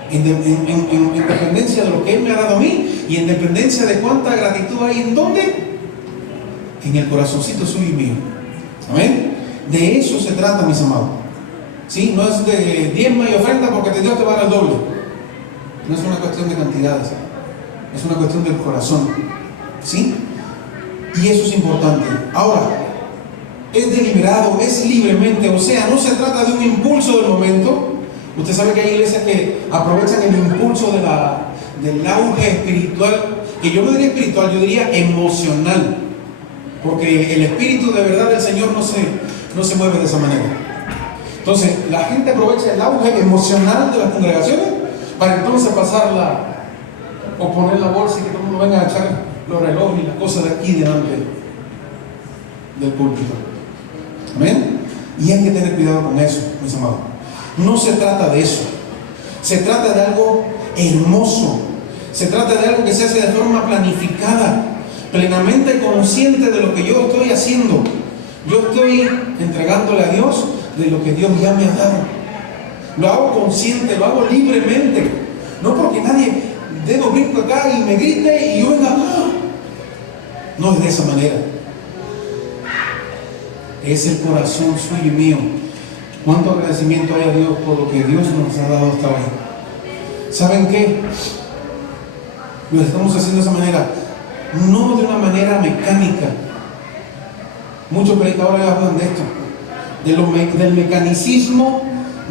En dependencia de lo que Él me ha dado a mí y en dependencia de cuánta gratitud hay. ¿En dónde? En el corazoncito suyo y mío. Amén. De eso se trata, mis amados. ¿Sí? No es de diezma y ofrenda porque Dios te va a dar el doble. No es una cuestión de cantidades, es una cuestión del corazón. ¿Sí? Y eso es importante. Ahora, es deliberado, es libremente, o sea, no se trata de un impulso del momento. Usted sabe que hay iglesias que aprovechan el impulso del auge espiritual, que yo no diría espiritual, yo diría emocional, porque el espíritu de verdad del Señor no se mueve de esa manera. Entonces, la gente aprovecha el auge emocional de las congregaciones para entonces pasarla o poner la bolsa y que todo el mundo venga a echar los relojes y las cosas de aquí delante del púlpito. Amén. Y hay que tener cuidado con eso, mis amados. No se trata de eso. Se trata de algo hermoso. Se trata de algo que se hace de forma planificada, plenamente consciente de lo que yo estoy haciendo. Yo estoy entregándole a Dios de lo que Dios ya me ha dado. Lo hago consciente, lo hago libremente. No porque nadie dé dos brincos acá y me grite y yo venga. No es de esa manera. Es el corazón suyo y mío. ¿Cuánto agradecimiento hay a Dios por lo que Dios nos ha dado hasta hoy? ¿Saben qué? Lo estamos haciendo de esa manera, no de una manera mecánica. Muchos predicadores hablan de esto, del mecanicismo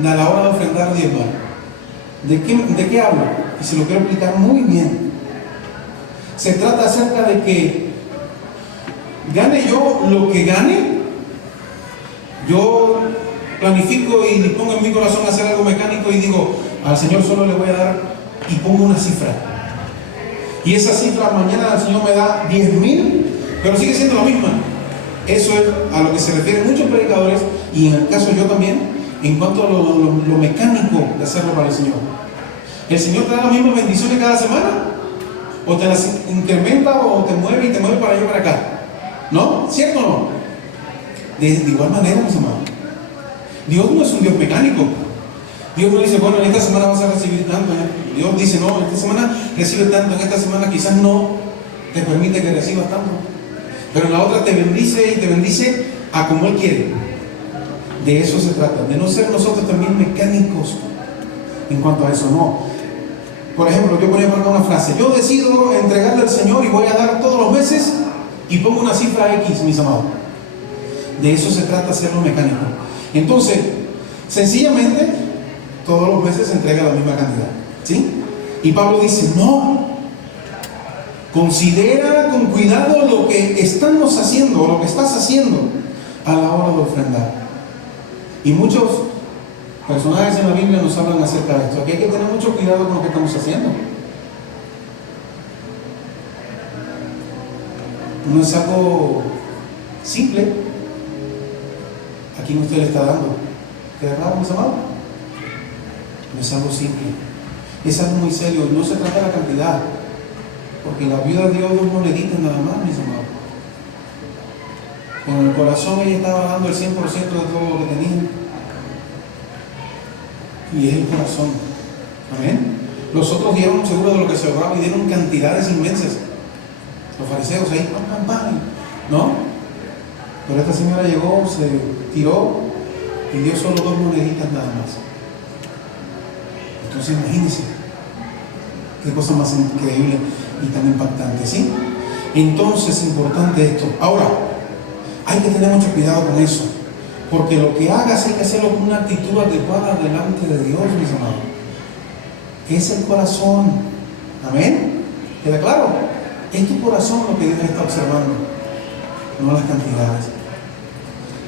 a la hora de ofrendar diezmo. ¿De qué hablo? Y se lo quiero explicar muy bien. Se trata acerca de que gane yo lo que gane. Yo planifico y pongo en mi corazón hacer algo mecánico y digo, al Señor solo le voy a dar, y pongo una cifra. Y esa cifra mañana el Señor me da 10,000, pero sigue siendo la misma. Eso es a lo que se refieren muchos predicadores, y en el caso yo también, en cuanto a lo mecánico de hacerlo para el Señor. ¿El Señor te da las mismas bendiciones cada semana? ¿O te las incrementa o te mueve y te mueve para allá y para acá? ¿No? ¿Cierto o no? De igual manera, mis amados, Dios no es un Dios mecánico. Dios no dice, bueno, en esta semana vas a recibir tanto. Dios dice, no, en esta semana recibe tanto, en esta semana quizás no te permite que recibas tanto, pero en la otra te bendice y te bendice a como Él quiere. De eso se trata, de no ser nosotros también mecánicos en cuanto a eso, no. Por ejemplo, yo ponía por acá una frase: yo decido entregarle al Señor y voy a dar todos los meses, y pongo una cifra X, mis amados. De eso se trata, hacerlo mecánico. Entonces, sencillamente, todos los meses se entrega la misma cantidad, ¿sí? Y Pablo dice, no, considera con cuidado lo que estamos haciendo, o lo que estás haciendo a la hora de ofrendar. Y muchos personajes en la Biblia nos hablan acerca de esto. Aquí hay que tener mucho cuidado con lo que estamos haciendo. No es algo simple a quien usted le está dando. ¿Queda claro, mis amados? No es algo simple, es algo muy serio. No se trata de la cantidad, porque la viuda dio 2 moneditas nada más, mis amados. Con el corazón ella estaba dando el 100% de todo lo que tenía, y es el corazón. Amén. Los otros dieron seguro de lo que se sobraba y dieron cantidades inmensas. Los fariseos ahí, pam, pam, pam, ¿no? Pero esta señora llegó, se tiró y dio solo 2 moneditas nada más. Entonces imagínense qué cosa más increíble y tan impactante, ¿sí? Entonces es importante esto. Ahora, hay que tener mucho cuidado con eso, porque lo que hagas hay que hacerlo con una actitud adecuada delante de Dios, mis amados. Es el corazón. Amén. ¿Queda claro? Es tu corazón lo que Dios está observando, no las cantidades,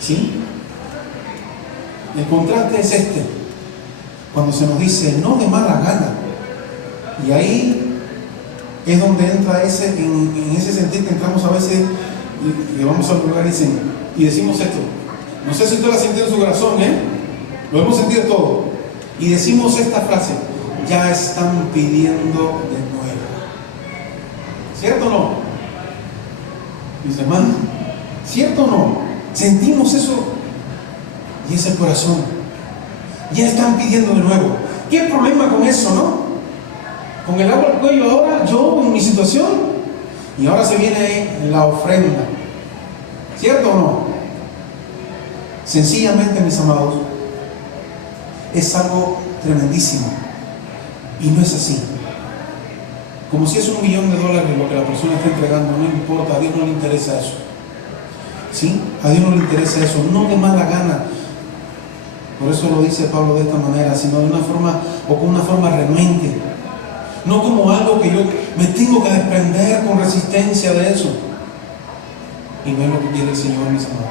¿sí? El contraste es este, cuando se nos dice no de mala gana, y ahí es donde entra en ese sentido que entramos a veces y vamos al lugar y decimos esto. No sé si usted lo ha sentido en su corazón, lo hemos sentido todo, y decimos esta frase: ya están pidiendo de nuevo. ¿Cierto o no? Mis hermanos, ¿cierto o no? Sentimos eso, y es el corazón. Ya están pidiendo de nuevo. ¿Qué problema con eso, no? Con el agua al cuello ahora, yo en mi situación, y ahora se viene la ofrenda. ¿Cierto o no? Sencillamente, mis amados, es algo tremendísimo, y no es así. Como si es $1 millón lo que la persona está entregando, no importa, a Dios no le interesa eso. ¿Sí? A Dios no le interesa eso, no de mala gana. Por eso lo dice Pablo de esta manera, sino de una forma, o con una forma renuente. No como algo que yo me tengo que desprender con resistencia de eso. Y no es lo que quiere el Señor, mis amados.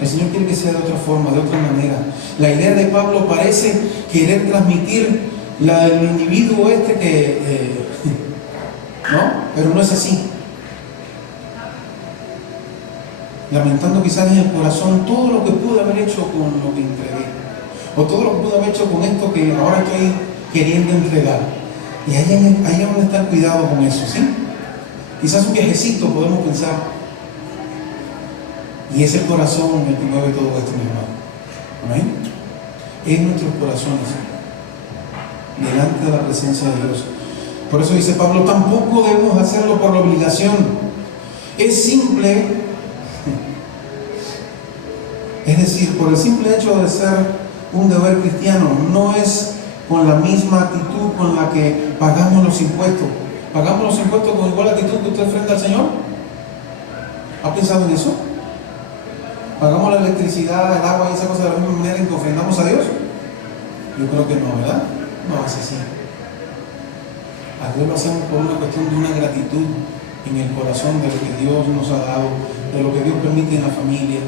El Señor quiere que sea de otra forma, de otra manera. La idea de Pablo parece querer transmitir el individuo ¿no? Pero no es así. Lamentando quizás en el corazón todo lo que pude haber hecho con lo que entregué, o todo lo que pude haber hecho con esto que ahora estoy queriendo entregar. Y ahí es donde está el cuidado con eso, ¿sí? Quizás un viajecito podemos pensar, y es el corazón el que mueve todo esto, mi hermano. ¿Amén? Es nuestros corazones delante de la presencia de Dios. Por eso dice Pablo, tampoco debemos hacerlo por la obligación. Es simple, es decir, por el simple hecho de ser un deber cristiano, no es con la misma actitud con la que pagamos los impuestos. ¿Pagamos los impuestos con igual actitud que usted ofrenda al Señor? ¿Ha pensado en eso? ¿Pagamos la electricidad, el agua y esa cosa de la misma manera en que ofrendamos a Dios? Yo creo que no, ¿verdad? No es así. A Dios lo hacemos por una cuestión de una gratitud en el corazón de lo que Dios nos ha dado, de lo que Dios permite en la familia,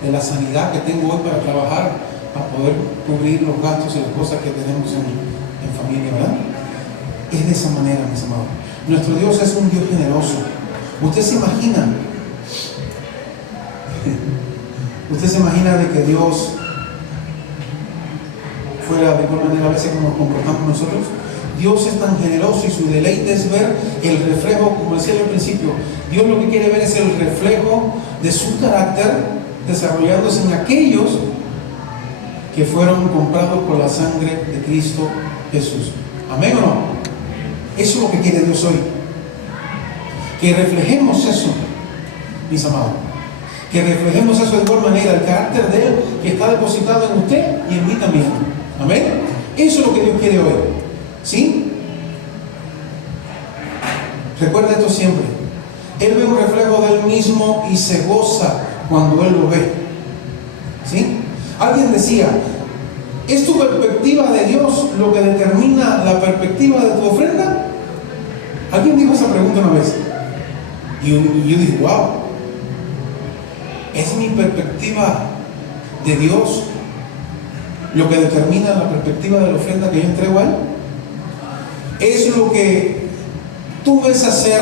de la sanidad que tengo hoy para trabajar, para poder cubrir los gastos y las cosas que tenemos en familia, ¿verdad? Es de esa manera, mis amados. Nuestro Dios es un Dios generoso. Usted se imagina de que Dios fuera de igual manera a veces como nos comportamos nosotros. Dios es tan generoso y su deleite es ver el reflejo, como decía al principio. Dios lo que quiere ver es el reflejo de su carácter desarrollándose en aquellos que fueron comprados por la sangre de Cristo Jesús. ¿Amén o no? Eso es lo que quiere Dios hoy. Que reflejemos eso, mis amados. Que reflejemos eso de igual manera, el carácter de Él que está depositado en usted y en mí también. Amén. Eso es lo que Dios quiere hoy. ¿Sí? Recuerda esto siempre. Él ve un reflejo de Él mismo y se goza cuando Él lo ve. ¿Sí? Alguien decía, ¿es tu perspectiva de Dios lo que determina la perspectiva de tu ofrenda? Alguien dijo esa pregunta una vez. Y yo dije, wow, ¿es mi perspectiva de Dios lo que determina la perspectiva de la ofrenda que yo entrego a Él? ¿Es lo que tú ves hacer,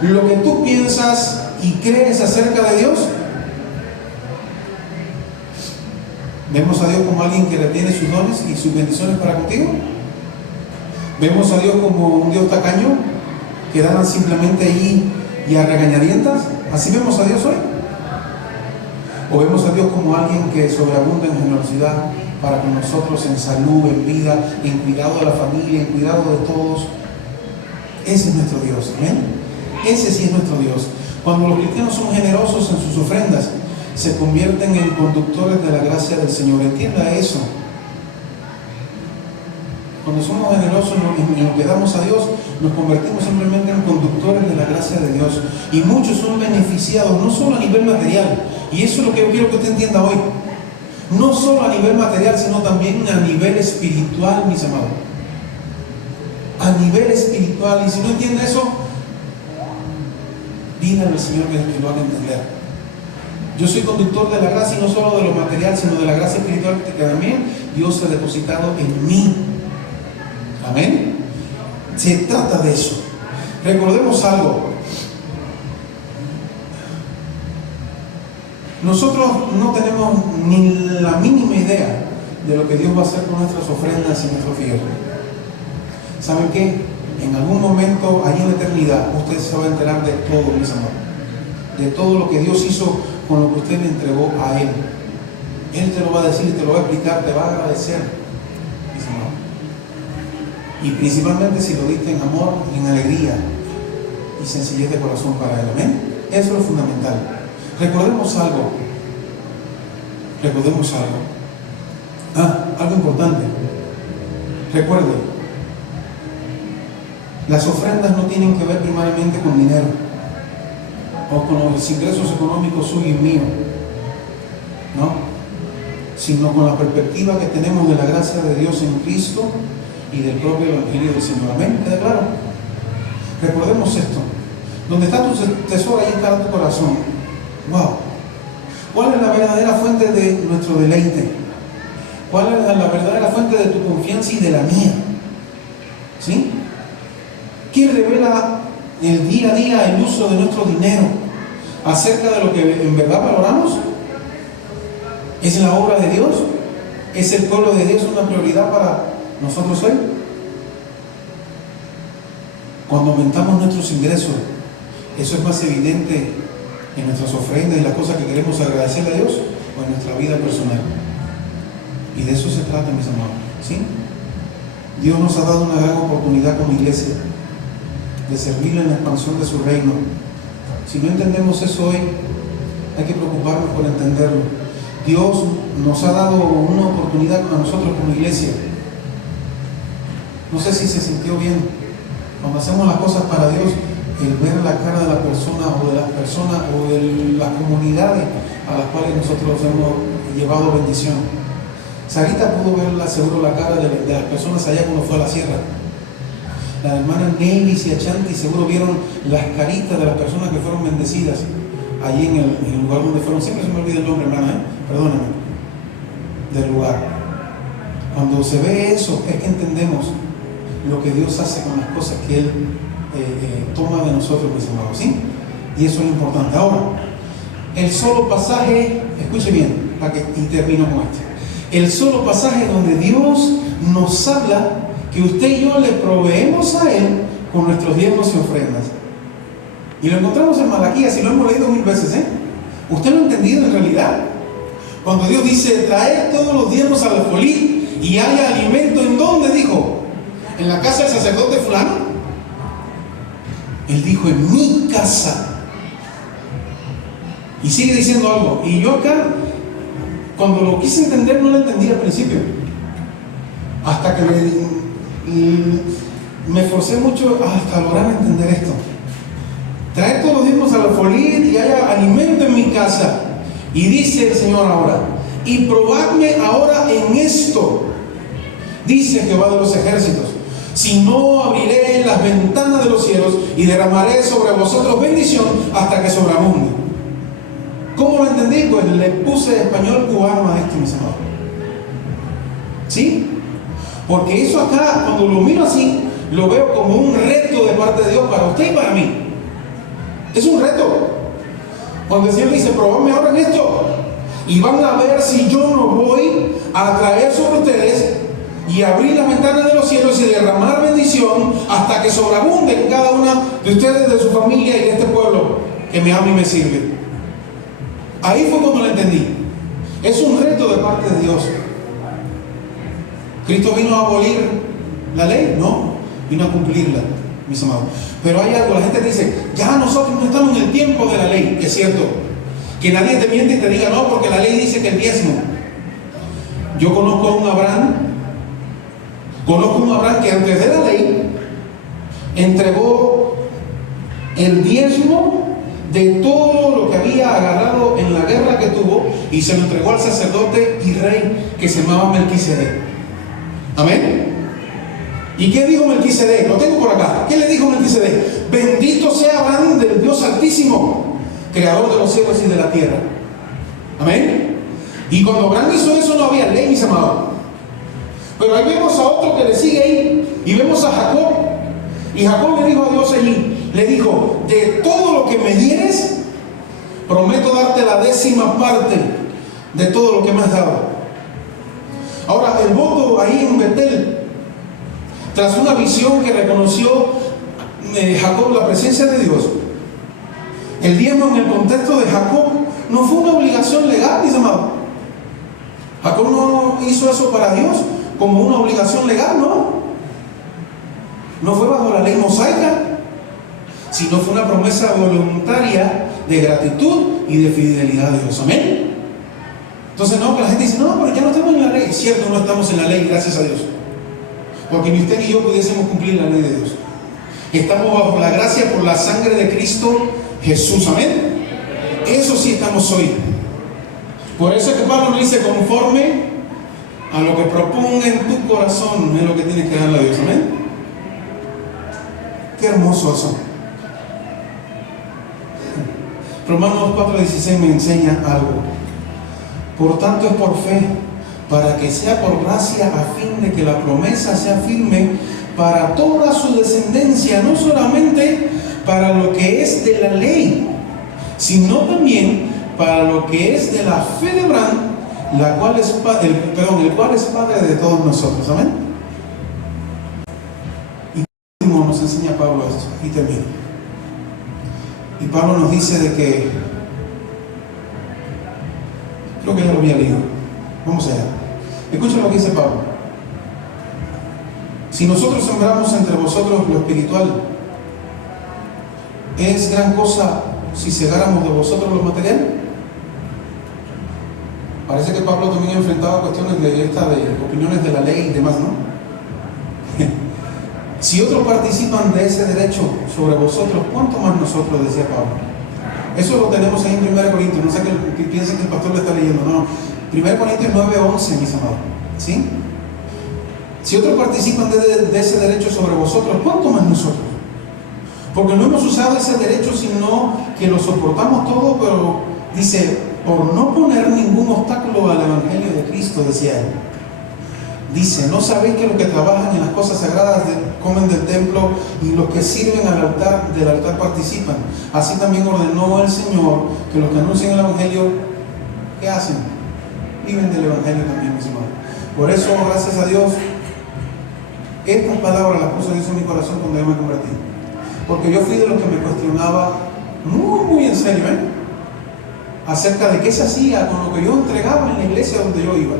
lo que tú piensas y crees acerca de Dios? ¿Vemos a Dios como alguien que retiene sus dones y sus bendiciones para contigo? ¿Vemos a Dios como un Dios tacaño que dan simplemente allí y a regañadientas? ¿Así vemos a Dios hoy? ¿O vemos a Dios como alguien que sobreabunda en generosidad para con nosotros, en salud, en vida, en cuidado de la familia, en cuidado de todos? Ese es nuestro Dios, ¿amén? Ese sí es nuestro Dios. Cuando los cristianos son generosos en sus ofrendas, se convierten en conductores de la gracia del Señor. Entienda eso. Cuando somos generosos en lo que damos a Dios, nos convertimos simplemente en conductores de la gracia de Dios. Y muchos son beneficiados, no solo a nivel material. Y eso es lo que yo quiero que usted entienda hoy. No solo a nivel material, sino también a nivel espiritual, mis amados. A nivel espiritual. Y si no entiende eso, dígale al Señor que lo haga entender. Yo soy conductor de la gracia, y no solo de lo material, sino de la gracia espiritual que también Dios ha depositado en mí. Amén. Se trata de eso. Recordemos algo. Nosotros no tenemos ni la mínima idea de lo que Dios va a hacer con nuestras ofrendas y nuestro fierro. ¿Saben qué? En algún momento, allí en la eternidad, usted se va a enterar de todo, mis amores. De todo lo que Dios hizo con lo que usted le entregó a Él. Él te lo va a decir, te lo va a explicar, te va a agradecer, mis amados. Y principalmente si lo diste en amor, en alegría y sencillez de corazón para Él. Amén. Eso es lo fundamental. Recordemos algo. Algo importante. Recuerde, las ofrendas no tienen que ver primariamente con dinero o con los ingresos económicos suyos y míos, ¿no? Sino con la perspectiva que tenemos de la gracia de Dios en Cristo y del propio Evangelio del Señor. Amén. ¿Queda claro? Recordemos esto. Donde está tu tesoro, ahí está tu corazón. Wow. ¿Cuál es la verdadera fuente de nuestro deleite? ¿Cuál es la verdadera fuente de tu confianza y de la mía? ¿Sí? ¿Qué revela el día a día el uso de nuestro dinero acerca de lo que en verdad valoramos? ¿Es la obra de Dios? ¿Es el pueblo de Dios una prioridad para nosotros hoy? Cuando aumentamos nuestros ingresos, eso es más evidente en nuestras ofrendas y las cosas que queremos agradecerle a Dios o en nuestra vida personal. Y de eso se trata, mis amados, ¿sí? Dios nos ha dado una gran oportunidad como iglesia de servirle en la expansión de su reino. Si no entendemos eso hoy, hay que preocuparnos por entenderlo. Dios nos ha dado una oportunidad a nosotros como iglesia. No sé si se sintió bien. Cuando hacemos las cosas para Dios, el ver la cara de la persona o de las personas o de las comunidades a las cuales nosotros hemos llevado bendición. Sarita pudo ver seguro la cara de las personas allá cuando fue a la sierra. Las hermanas Nevis y Achanti seguro vieron las caritas de las personas que fueron bendecidas allí en el lugar donde fueron. Siempre se me olvida el nombre, hermana, perdóname, del lugar. Cuando se ve eso, es que entendemos lo que Dios hace con las cosas que Él toma de nosotros, mis amados, ¿sí? Y eso es lo importante. Ahora, el solo pasaje, escuche bien, y termino con esto. El solo pasaje donde Dios nos habla que usted y yo le proveemos a Él con nuestros diezmos y ofrendas. Y lo encontramos en Malaquías y lo hemos leído 1000 veces, ¿Usted lo ha entendido en realidad? Cuando Dios dice, traer todos los diezmos al alfolí y haya alimento, ¿en dónde dijo? ¿En la casa del sacerdote fulano? Él dijo, en mi casa. Y sigue diciendo algo. Y yo acá, cuando lo quise entender, no lo entendí al principio. Hasta que me esforcé mucho hasta lograr entender esto. Traer todos los diezmos al alfolí y haya alimento en mi casa. Y dice el Señor ahora, y probadme ahora en esto, dice Jehová de los ejércitos, si no abriré las ventanas de los cielos y derramaré sobre vosotros bendición hasta que sobreabunde. ¿Cómo lo entendí? Pues le puse español cubano a esto, mis amados. ¿Sí? Porque eso acá, cuando lo miro así, lo veo como un reto de parte de Dios para usted y para mí. Es un reto. Cuando el Señor dice, probadme ahora en esto, y van a ver si yo no voy a traer sobre ustedes y abrir las ventanas de los cielos y derramar bendición hasta que sobreabunde en cada una de ustedes, de su familia y de este pueblo que me ama y me sirve. Ahí fue cuando lo entendí. Es un reto de parte de Dios. ¿Cristo vino a abolir la ley? No, vino a cumplirla, mis amados. Pero hay algo, la gente dice, ya nosotros no estamos en el tiempo de la ley. Es cierto, que nadie te miente y te diga, no, porque la ley dice que el diezmo. Yo conozco a un Abraham que antes de la ley entregó el diezmo de todo lo que había agarrado en la guerra que tuvo y se lo entregó al sacerdote y rey que se llamaba Melquisedec. Amén. ¿Y qué dijo Melquisedec? Lo tengo por acá. ¿Qué le dijo Melquisedec? Bendito sea Abraham del Dios Altísimo, creador de los cielos y de la tierra. Amén. Y cuando Abraham hizo eso no había ley, mis amados. Pero ahí vemos a otro que le sigue ahí y vemos a Jacob. Y Jacob le dijo a Dios allí, le dijo, de todo lo que me dieres, prometo darte la 10ª parte de todo lo que me has dado. Ahora, el voto ahí en Betel, tras una visión que reconoció Jacob la presencia de Dios, el diezmo en el contexto de Jacob no fue una obligación legal, mis amados. Jacob no hizo eso para Dios como una obligación legal, ¿no? No fue bajo la ley mosaica, sino fue una promesa voluntaria de gratitud y de fidelidad a Dios. Amén. Entonces, no, que la gente dice, no, pero ya no estamos en la ley. Es cierto, no estamos en la ley, gracias a Dios. Porque ni usted ni yo pudiésemos cumplir la ley de Dios. Estamos bajo la gracia por la sangre de Cristo Jesús. Amén. Eso sí estamos hoy. Por eso es que Pablo nos dice, conforme a lo que proponga en tu corazón, es lo que tienes que darle a Dios. Amén. Qué hermoso eso. Romanos 4:16 me enseña algo. Por tanto es por fe, para que sea por gracia, a fin de que la promesa sea firme para toda su descendencia, no solamente para lo que es de la ley, sino también para lo que es de la fe de Abraham, el cual es padre de todos nosotros. Amén. Y último nos enseña Pablo esto, y termino. Y Pablo nos dice de que, creo que ya lo había leído. Vamos allá. Escuchen lo que dice Pablo. Si nosotros sembramos entre vosotros lo espiritual, ¿es gran cosa si segáramos de vosotros lo material? Parece que Pablo también enfrentaba cuestiones de opiniones de la ley y demás, ¿no? Si otros participan de ese derecho sobre vosotros, ¿cuánto más nosotros? Decía Pablo. Eso lo tenemos ahí en 1 Corintios. No sé que piensen que el pastor lo está leyendo. No. 1 Corintios 9:11, mis amados. ¿Sí? Si otros participan de ese derecho sobre vosotros, ¿cuánto más nosotros? Porque no hemos usado ese derecho, sino que lo soportamos todo, pero dice, por no poner ningún obstáculo al Evangelio de Cristo, decía él. Dice, ¿no sabéis que los que trabajan en las cosas sagradas comen del templo y los que sirven del altar participan? Así también ordenó el Señor que los que anuncian el Evangelio, ¿qué hacen? Viven del Evangelio también, mis hermanos. Por eso, gracias a Dios, estas palabras las puso Dios en mi corazón cuando yo me convertí. Porque yo fui de los que me cuestionaba muy en serio, acerca de qué se hacía con lo que yo entregaba en la iglesia donde yo iba.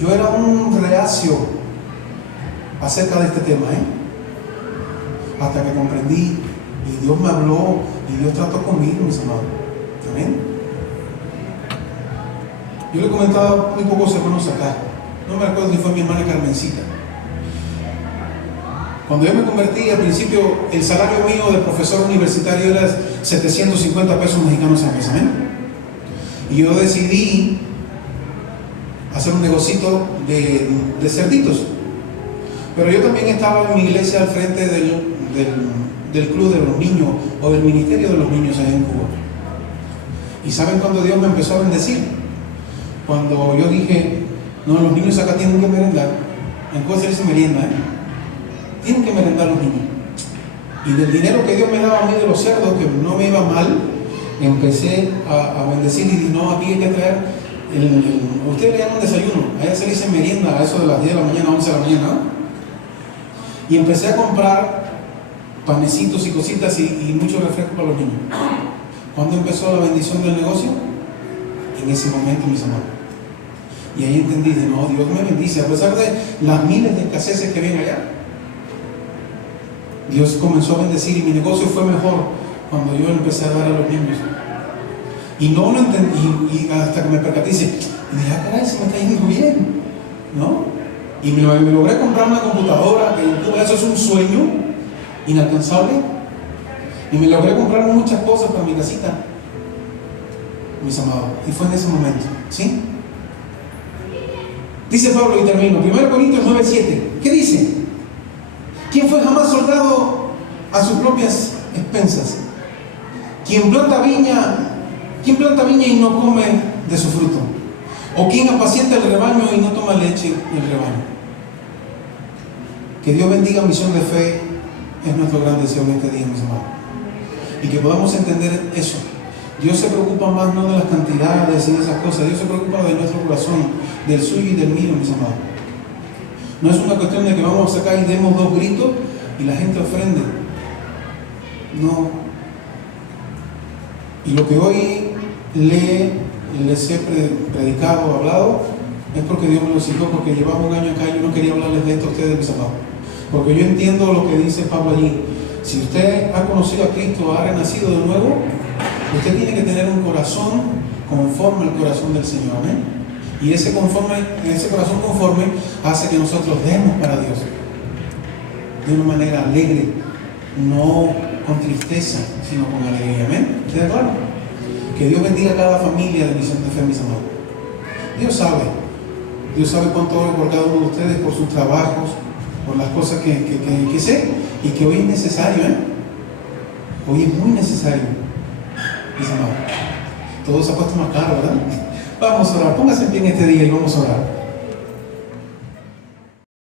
Yo era un reacio acerca de este tema, hasta que comprendí y Dios me habló y Dios trató conmigo, mis amados. Amén. Yo le comentaba muy pocos hermanos acá, no me acuerdo si fue mi hermana Carmencita. Cuando yo me convertí, al principio el salario mío de profesor universitario era 750 pesos mexicanos al mes. Amén. Y yo decidí hacer un negocito de cerditos. Pero yo también estaba en mi iglesia al frente del club de los niños o del ministerio de los niños allá en Cuba. ¿Y saben cuando Dios me empezó a bendecir? Cuando yo dije, no, los niños acá tienen que merendar. En Cuba se dice merienda, tienen que merendar los niños. Y del dinero que Dios me daba a mí de los cerdos, que no me iba mal, empecé a bendecir y dije, no, aquí hay que traer ustedes le llaman desayuno, allá se dice merienda, a eso de las 10 de la mañana, 11 de la mañana, ¿no? Y empecé a comprar panecitos y cositas y mucho refresco para los niños. ¿Cuándo empezó la bendición del negocio? En ese momento, mis amados. Y ahí entendí, no, Dios me bendice, a pesar de las miles de escaseces que ven allá. Dios comenzó a bendecir y mi negocio fue mejor cuando yo empecé a dar a los niños. Y no lo entendí, y hasta que me percaté, y dije, caray, se me está yendo bien, ¿no? Y me logré comprar una computadora, que eso es un sueño inalcanzable. Y me logré comprar muchas cosas para mi casita, mis amados. Y fue en ese momento, ¿sí? Dice Pablo, y termino, 1 Corintios 9:7. ¿Qué dice? ¿Quién fue jamás soldado a sus propias expensas? ¿Quién planta viña y no come de su fruto? ¿O quién apacienta el rebaño y no toma leche del rebaño? Que Dios bendiga Misión de Fe es nuestro gran deseo en este día, mis amados. Y que podamos entender eso. Dios se preocupa más no de las cantidades y de esas cosas. Dios se preocupa de nuestro corazón, del suyo y del mío, mis amados. No es una cuestión de que vamos a sacar y demos 2 gritos y la gente ofrende. No. Y lo que hoy les he predicado, hablado, es porque Dios me lo exigió, porque llevaba un año acá y yo no quería hablarles de esto a ustedes, mis amados. Porque yo entiendo lo que dice Pablo allí. Si usted ha conocido a Cristo, ha renacido de nuevo, usted tiene que tener un corazón conforme al corazón del Señor. Amén. Y ese corazón conforme hace que nosotros demos para Dios de una manera alegre, no con tristeza, sino con alegría. Amén. ¿Está claro? Que Dios bendiga a cada familia de Misión de Fe, mis amados. Dios sabe cuánto oro por cada uno de ustedes, por sus trabajos, por las cosas que sé, y que hoy es necesario, hoy es muy necesario, mis amados. Todo se ha puesto más caro, ¿verdad? Vamos a orar, póngase en pie en este día y vamos a orar.